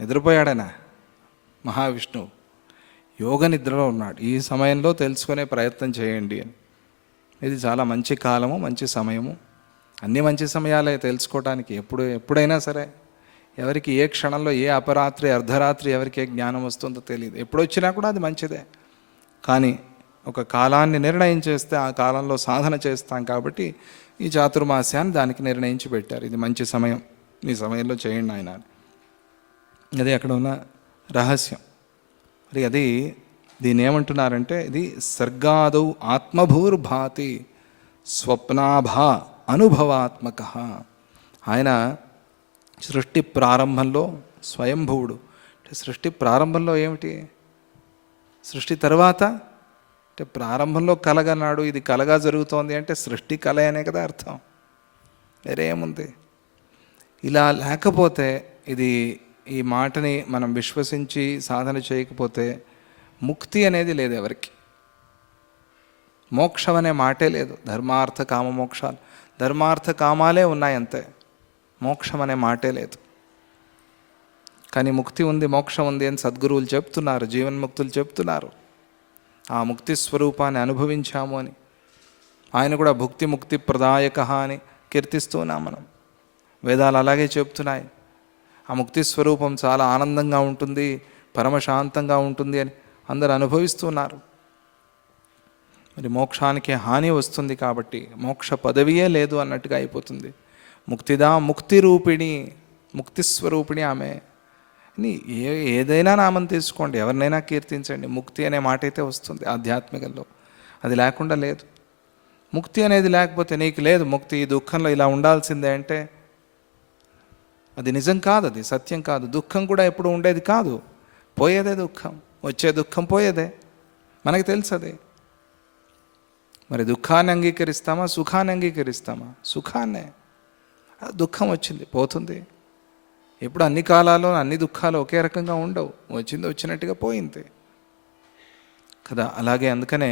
నిద్రపోయాడనా? మహావిష్ణువు యోగ నిద్రలో ఉన్నాడు. ఈ సమయంలో తెలుసుకునే ప్రయత్నం చేయండి అని. ఇది చాలా మంచి కాలము, మంచి సమయము. అన్ని మంచి సమయాలే తెలుసుకోవడానికి. ఎప్పుడైనా సరే ఎవరికి ఏ క్షణంలో ఏ అపరాత్రి అర్ధరాత్రి ఎవరికి ఏ జ్ఞానం వస్తుందో తెలియదు. ఎప్పుడొచ్చినా కూడా అది మంచిదే. కానీ ఒక కాలాన్ని నిర్ణయం చేస్తే ఆ కాలంలో సాధన చేస్తాం. కాబట్టి ఈ చాతుర్మాస్యాన్ని దానికి నిర్ణయించి పెట్టారు. ఇది మంచి సమయం, ఈ సమయంలో చేయండి ఆయన. అది అక్కడ ఉన్న రహస్యం. మరి అది దీన్ని ఏమంటున్నారంటే, ఇది సర్గాదౌ ఆత్మభూర్భాతి స్వప్నాభా అనుభవాత్మక. ఆయన సృష్టి ప్రారంభంలో స్వయంభువుడు. అంటే సృష్టి ప్రారంభంలో ఏమిటి? సృష్టి తర్వాత అంటే ప్రారంభంలో కలగన్నాడు. ఇది కలగా జరుగుతోంది అంటే సృష్టి కల అనే కదా అర్థం. వేరే ఏముంది? ఇలా లేకపోతే ఇది ఈ మాటని మనం విశ్వసించి సాధన చేయకపోతే ముక్తి అనేది లేదు ఎవరికి. మోక్షం అనే మాటే లేదు. ధర్మార్థ కామ మోక్షాలు, ధర్మార్థ కామాలే ఉన్నాయి అంతే. మోక్షం అనే మాటే లేదు. కానీ ముక్తి ఉంది, మోక్షం ఉంది అని సద్గురువులు చెప్తున్నారు, జీవన్ముక్తులు చెప్తున్నారు. ఆ ముక్తి స్వరూపాన్ని అనుభవించాము అని. ఆయన కూడా భుక్తి ముక్తి ప్రదాయక అని కీర్తిస్తున్నాం మనం. వేదాలు అలాగే చెప్తున్నాయి. ఆ ముక్తి స్వరూపం చాలా ఆనందంగా ఉంటుంది, పరమశాంతంగా ఉంటుంది అని అందరు అనుభవిస్తున్నారు. మరి మోక్షానికి హాని వస్తుంది కాబట్టి మోక్ష పదవియే లేదు అన్నట్టుగా అయిపోతుంది. ముక్తిదా ముక్తి రూపిణి, ముక్తి స్వరూపిణి ఆమె. ఏదైనా నామం తీసుకోండి, ఎవరినైనా కీర్తించండి, ముక్తి అనే మాట అయితే వస్తుంది ఆధ్యాత్మికంలో. అది లేకుండా లేదు. ముక్తి అనేది లేకపోతే నీకు లేదు ముక్తి, ఈ దుఃఖంలో ఇలా ఉండాల్సిందే అంటే అది నిజం కాదు, అది సత్యం కాదు. దుఃఖం కూడా ఎప్పుడు ఉండేది కాదు, పోయేదే దుఃఖం, వచ్చే దుఃఖం పోయేదే, మనకి తెలుసు అది. మరి దుఃఖాన్ని అంగీకరిస్తామా, సుఖాన్ని అంగీకరిస్తామా? సుఖాన్నే. దుఃఖం వచ్చింది పోతుంది. ఎప్పుడు అన్ని కాలాల్లో అన్ని దుఃఖాలు ఒకే రకంగా ఉండవు, వచ్చింది వచ్చినట్టుగా పోయింది కదా. అలాగే అందుకనే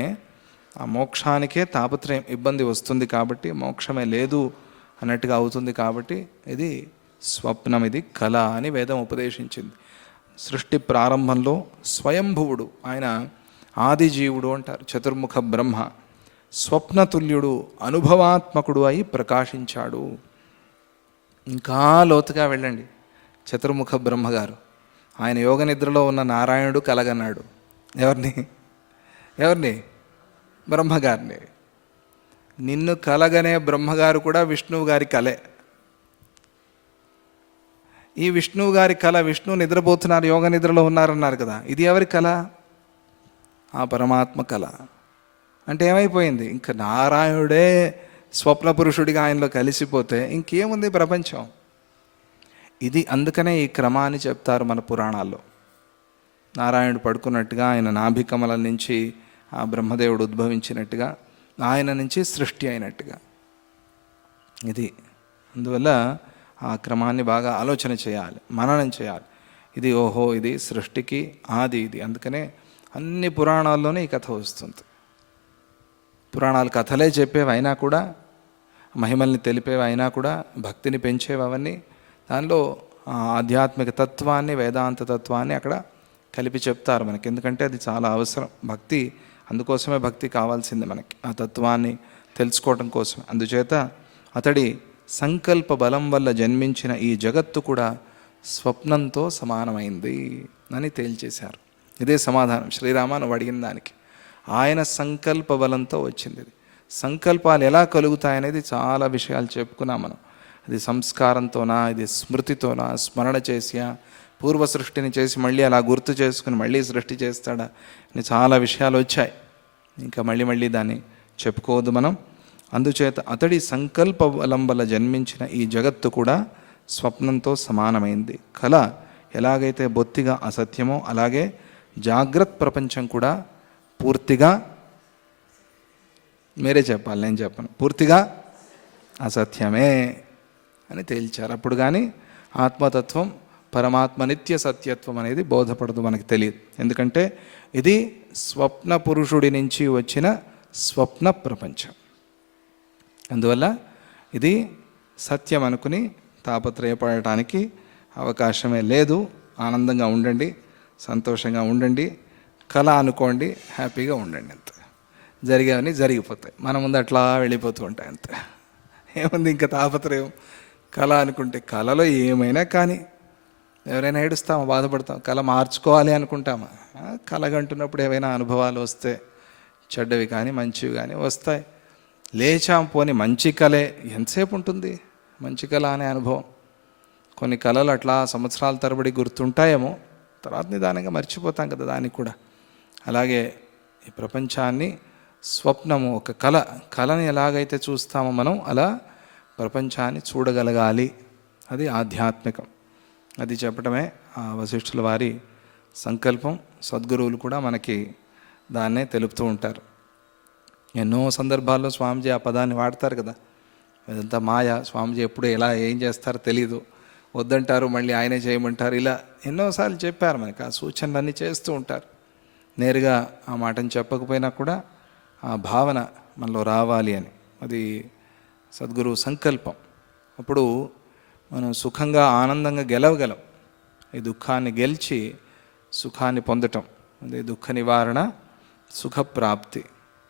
ఆ మోక్షానికే తాపత్రయం, ఇబ్బంది వస్తుంది కాబట్టి మోక్షమే లేదు అన్నట్టుగా అవుతుంది కాబట్టి ఇది స్వప్నం, ఇది కళ అని వేదం ఉపదేశించింది. సృష్టి ప్రారంభంలో స్వయంభువుడు, ఆయన ఆదిజీవుడు అంటారు, చతుర్ముఖ బ్రహ్మ, స్వప్నతుల్యుడు, అనుభవాత్మకుడు అయి ప్రకాశించాడు. ఇంకా లోతుగా వెళ్ళండి, చతుర్ముఖ బ్రహ్మగారు ఆయన యోగ నిద్రలో ఉన్న నారాయణుడు కలగన్నాడు. ఎవరిని? బ్రహ్మగారిని. నిన్ను కలగనే బ్రహ్మగారు కూడా విష్ణువు గారి కలే. ఈ విష్ణువు గారి కళ, విష్ణువు నిద్రపోతున్నారు, యోగ నిద్రలో ఉన్నారన్నారు కదా, ఇది ఎవరి కళ? ఆ పరమాత్మ కళ. అంటే ఏమైపోయింది, ఇంకా నారాయణుడే స్వప్న పురుషుడిగా ఆయనలో కలిసిపోతే ఇంకేముంది ప్రపంచం. ఇది అందుకనే ఈ క్రమాన్ని చెప్తారు మన పురాణాల్లో. నారాయణుడు పడుకున్నట్టుగా, ఆయన నాభికమల నుంచి ఆ బ్రహ్మదేవుడు ఉద్భవించినట్టుగా, ఆయన నుంచి సృష్టి అయినట్టుగా ఇది. అందువల్ల ఆ క్రమాన్ని బాగా ఆలోచన చేయాలి, మననం చేయాలి. ఇది ఓహో, ఇది సృష్టికి ఆది ఇది. అందుకనే అన్ని పురాణాల్లోనే ఈ కథ వస్తుంది. పురాణాలు కథలే చెప్పేవి అయినా కూడా, మహిమల్ని తెలిపేవి అయినా కూడా, భక్తిని పెంచేవి అవన్నీ, దానిలో ఆధ్యాత్మిక తత్వాన్ని, వేదాంత తత్వాన్ని అక్కడ కలిపి చెప్తారు మనకి. ఎందుకంటే అది చాలా అవసరం. భక్తి, అందుకోసమే భక్తి కావాల్సింది మనకి, ఆ తత్వాన్ని తెలుసుకోవడం కోసం. అందుచేత అతడి సంకల్ప బలం వల్ల జన్మించిన ఈ జగత్తు కూడా స్వప్నంతో సమానమైంది అని తేల్చేశారు. ఇదే సమాధానం శ్రీరామ నువ్వు అడిగిన దానికి. ఆయన సంకల్ప బలంతో వచ్చింది ఇది. సంకల్పాలు ఎలా కలుగుతాయనేది చాలా విషయాలు చెప్పుకున్నాం మనం. అది సంస్కారంతోనా, ఇది స్మృతితోనా, స్మరణ చేసియా, పూర్వ సృష్టిని చేసి మళ్ళీ అలా గుర్తు చేసుకుని మళ్ళీ సృష్టి చేస్తాడా అని చాలా విషయాలు వచ్చాయి. ఇంకా మళ్ళీ దాన్ని చెప్పుకోవద్దు మనం. అందుచేత అతడి సంకల్ప బలం వల్ల జన్మించిన ఈ జగత్తు కూడా స్వప్నంతో సమానమైంది. కళ ఎలాగైతే బొత్తిగా అసత్యమో అలాగే జాగ్రత్త ప్రపంచం కూడా పూర్తిగా, మీరే చెప్పాలి నేను చెప్పను, పూర్తిగా అసత్యమే అని తేల్చారు. అప్పుడు కానీ ఆత్మతత్వం, పరమాత్మ నిత్య సత్యత్వం అనేది బోధపడదు, మనకు తెలియదు. ఎందుకంటే ఇది స్వప్న పురుషుడి నుంచి వచ్చిన స్వప్న ప్రపంచం. అందువల్ల ఇది సత్యం అనుకుని తాపత్రయపడటానికి అవకాశమే లేదు. ఆనందంగా ఉండండి, సంతోషంగా ఉండండి, కళ అనుకోండి, హ్యాపీగా ఉండండి. అంతే, జరిగేవన్నీ జరిగిపోతాయి, మన ముందు అట్లా వెళ్ళిపోతూ ఉంటాయి అంతే. ఏముంది ఇంకా తాపత్రయం? కళ అనుకుంటే కళలో ఏమైనా కానీ, ఎవరైనా ఏడుస్తామా, బాధపడతాం, కళ మార్చుకోవాలి అనుకుంటామా? కళగంటున్నప్పుడు ఏవైనా అనుభవాలు వస్తే, చెడ్డవి కానీ మంచివి కానీ వస్తాయి. లేచాం పోని మంచి కళే ఎంతసేపు ఉంటుంది, మంచి కళ అనే అనుభవం. కొన్ని కళలు అట్లా సంవత్సరాల తరబడి గుర్తుంటాయేమో, తర్వాత నిదానంగా మర్చిపోతాం కదా దానికి కూడా. అలాగే ఈ ప్రపంచాన్ని స్వప్నము, ఒక కళని ఎలాగైతే చూస్తామో మనం అలా ప్రపంచాన్ని చూడగలగాలి. అది ఆధ్యాత్మికం. అది చెప్పడమే ఆ వశిష్ఠుల వారి సంకల్పం. సద్గురువులు కూడా మనకి దాన్నే తెలుపుతూ ఉంటారు. ఎన్నో సందర్భాల్లో స్వామీజీ ఆ పదాన్ని వాడతారు కదా, ఇదంతా మాయ, స్వామీజీ ఎప్పుడు ఎలా ఏం చేస్తారో తెలీదు, వద్దంటారు మళ్ళీ ఆయనే చేయమంటారు, ఇలా ఎన్నోసార్లు చెప్పారు మనకి. ఆ సూచనలన్నీ చేస్తూ ఉంటారు. నేరుగా ఆ మాటను చెప్పకపోయినా కూడా ఆ భావన మనలో రావాలి అని, అది సద్గురువు సంకల్పం. అప్పుడు మనం సుఖంగా ఆనందంగా గెలవగలం. ఈ దుఃఖాన్ని గెలిచి సుఖాన్ని పొందటం, అదే దుఃఖ నివారణ, సుఖప్రాప్తి.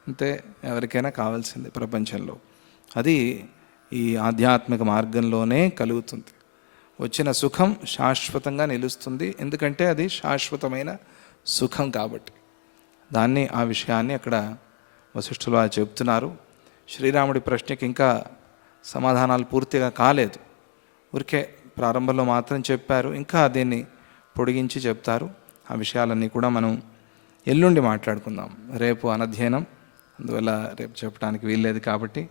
అంతే, ఎవరికైనా కావాల్సింది ప్రపంచంలో. అది ఈ ఆధ్యాత్మిక మార్గంలోనే కలుగుతుంది. వచ్చిన సుఖం శాశ్వతంగా నిలుస్తుంది, ఎందుకంటే అది శాశ్వతమైన సుఖం కాబట్టి. దాన్ని, ఆ విషయాన్ని అక్కడ వశిష్ఠులు వారు చెప్తున్నారు. శ్రీరాముడి ప్రశ్నకి ఇంకా సమాధానాలు పూర్తిగా కాలేదు, ఊరికే ప్రారంభంలో మాత్రం చెప్పారు. ఇంకా దీన్ని పొడిగించి చెప్తారు. ఆ విషయాలన్నీ కూడా మనం ఎల్లుండి మాట్లాడుకుందాం. రేపు అనధ్యయనం, అందువల్ల రేపు చెప్పడానికి వీల్లేదు కాబట్టి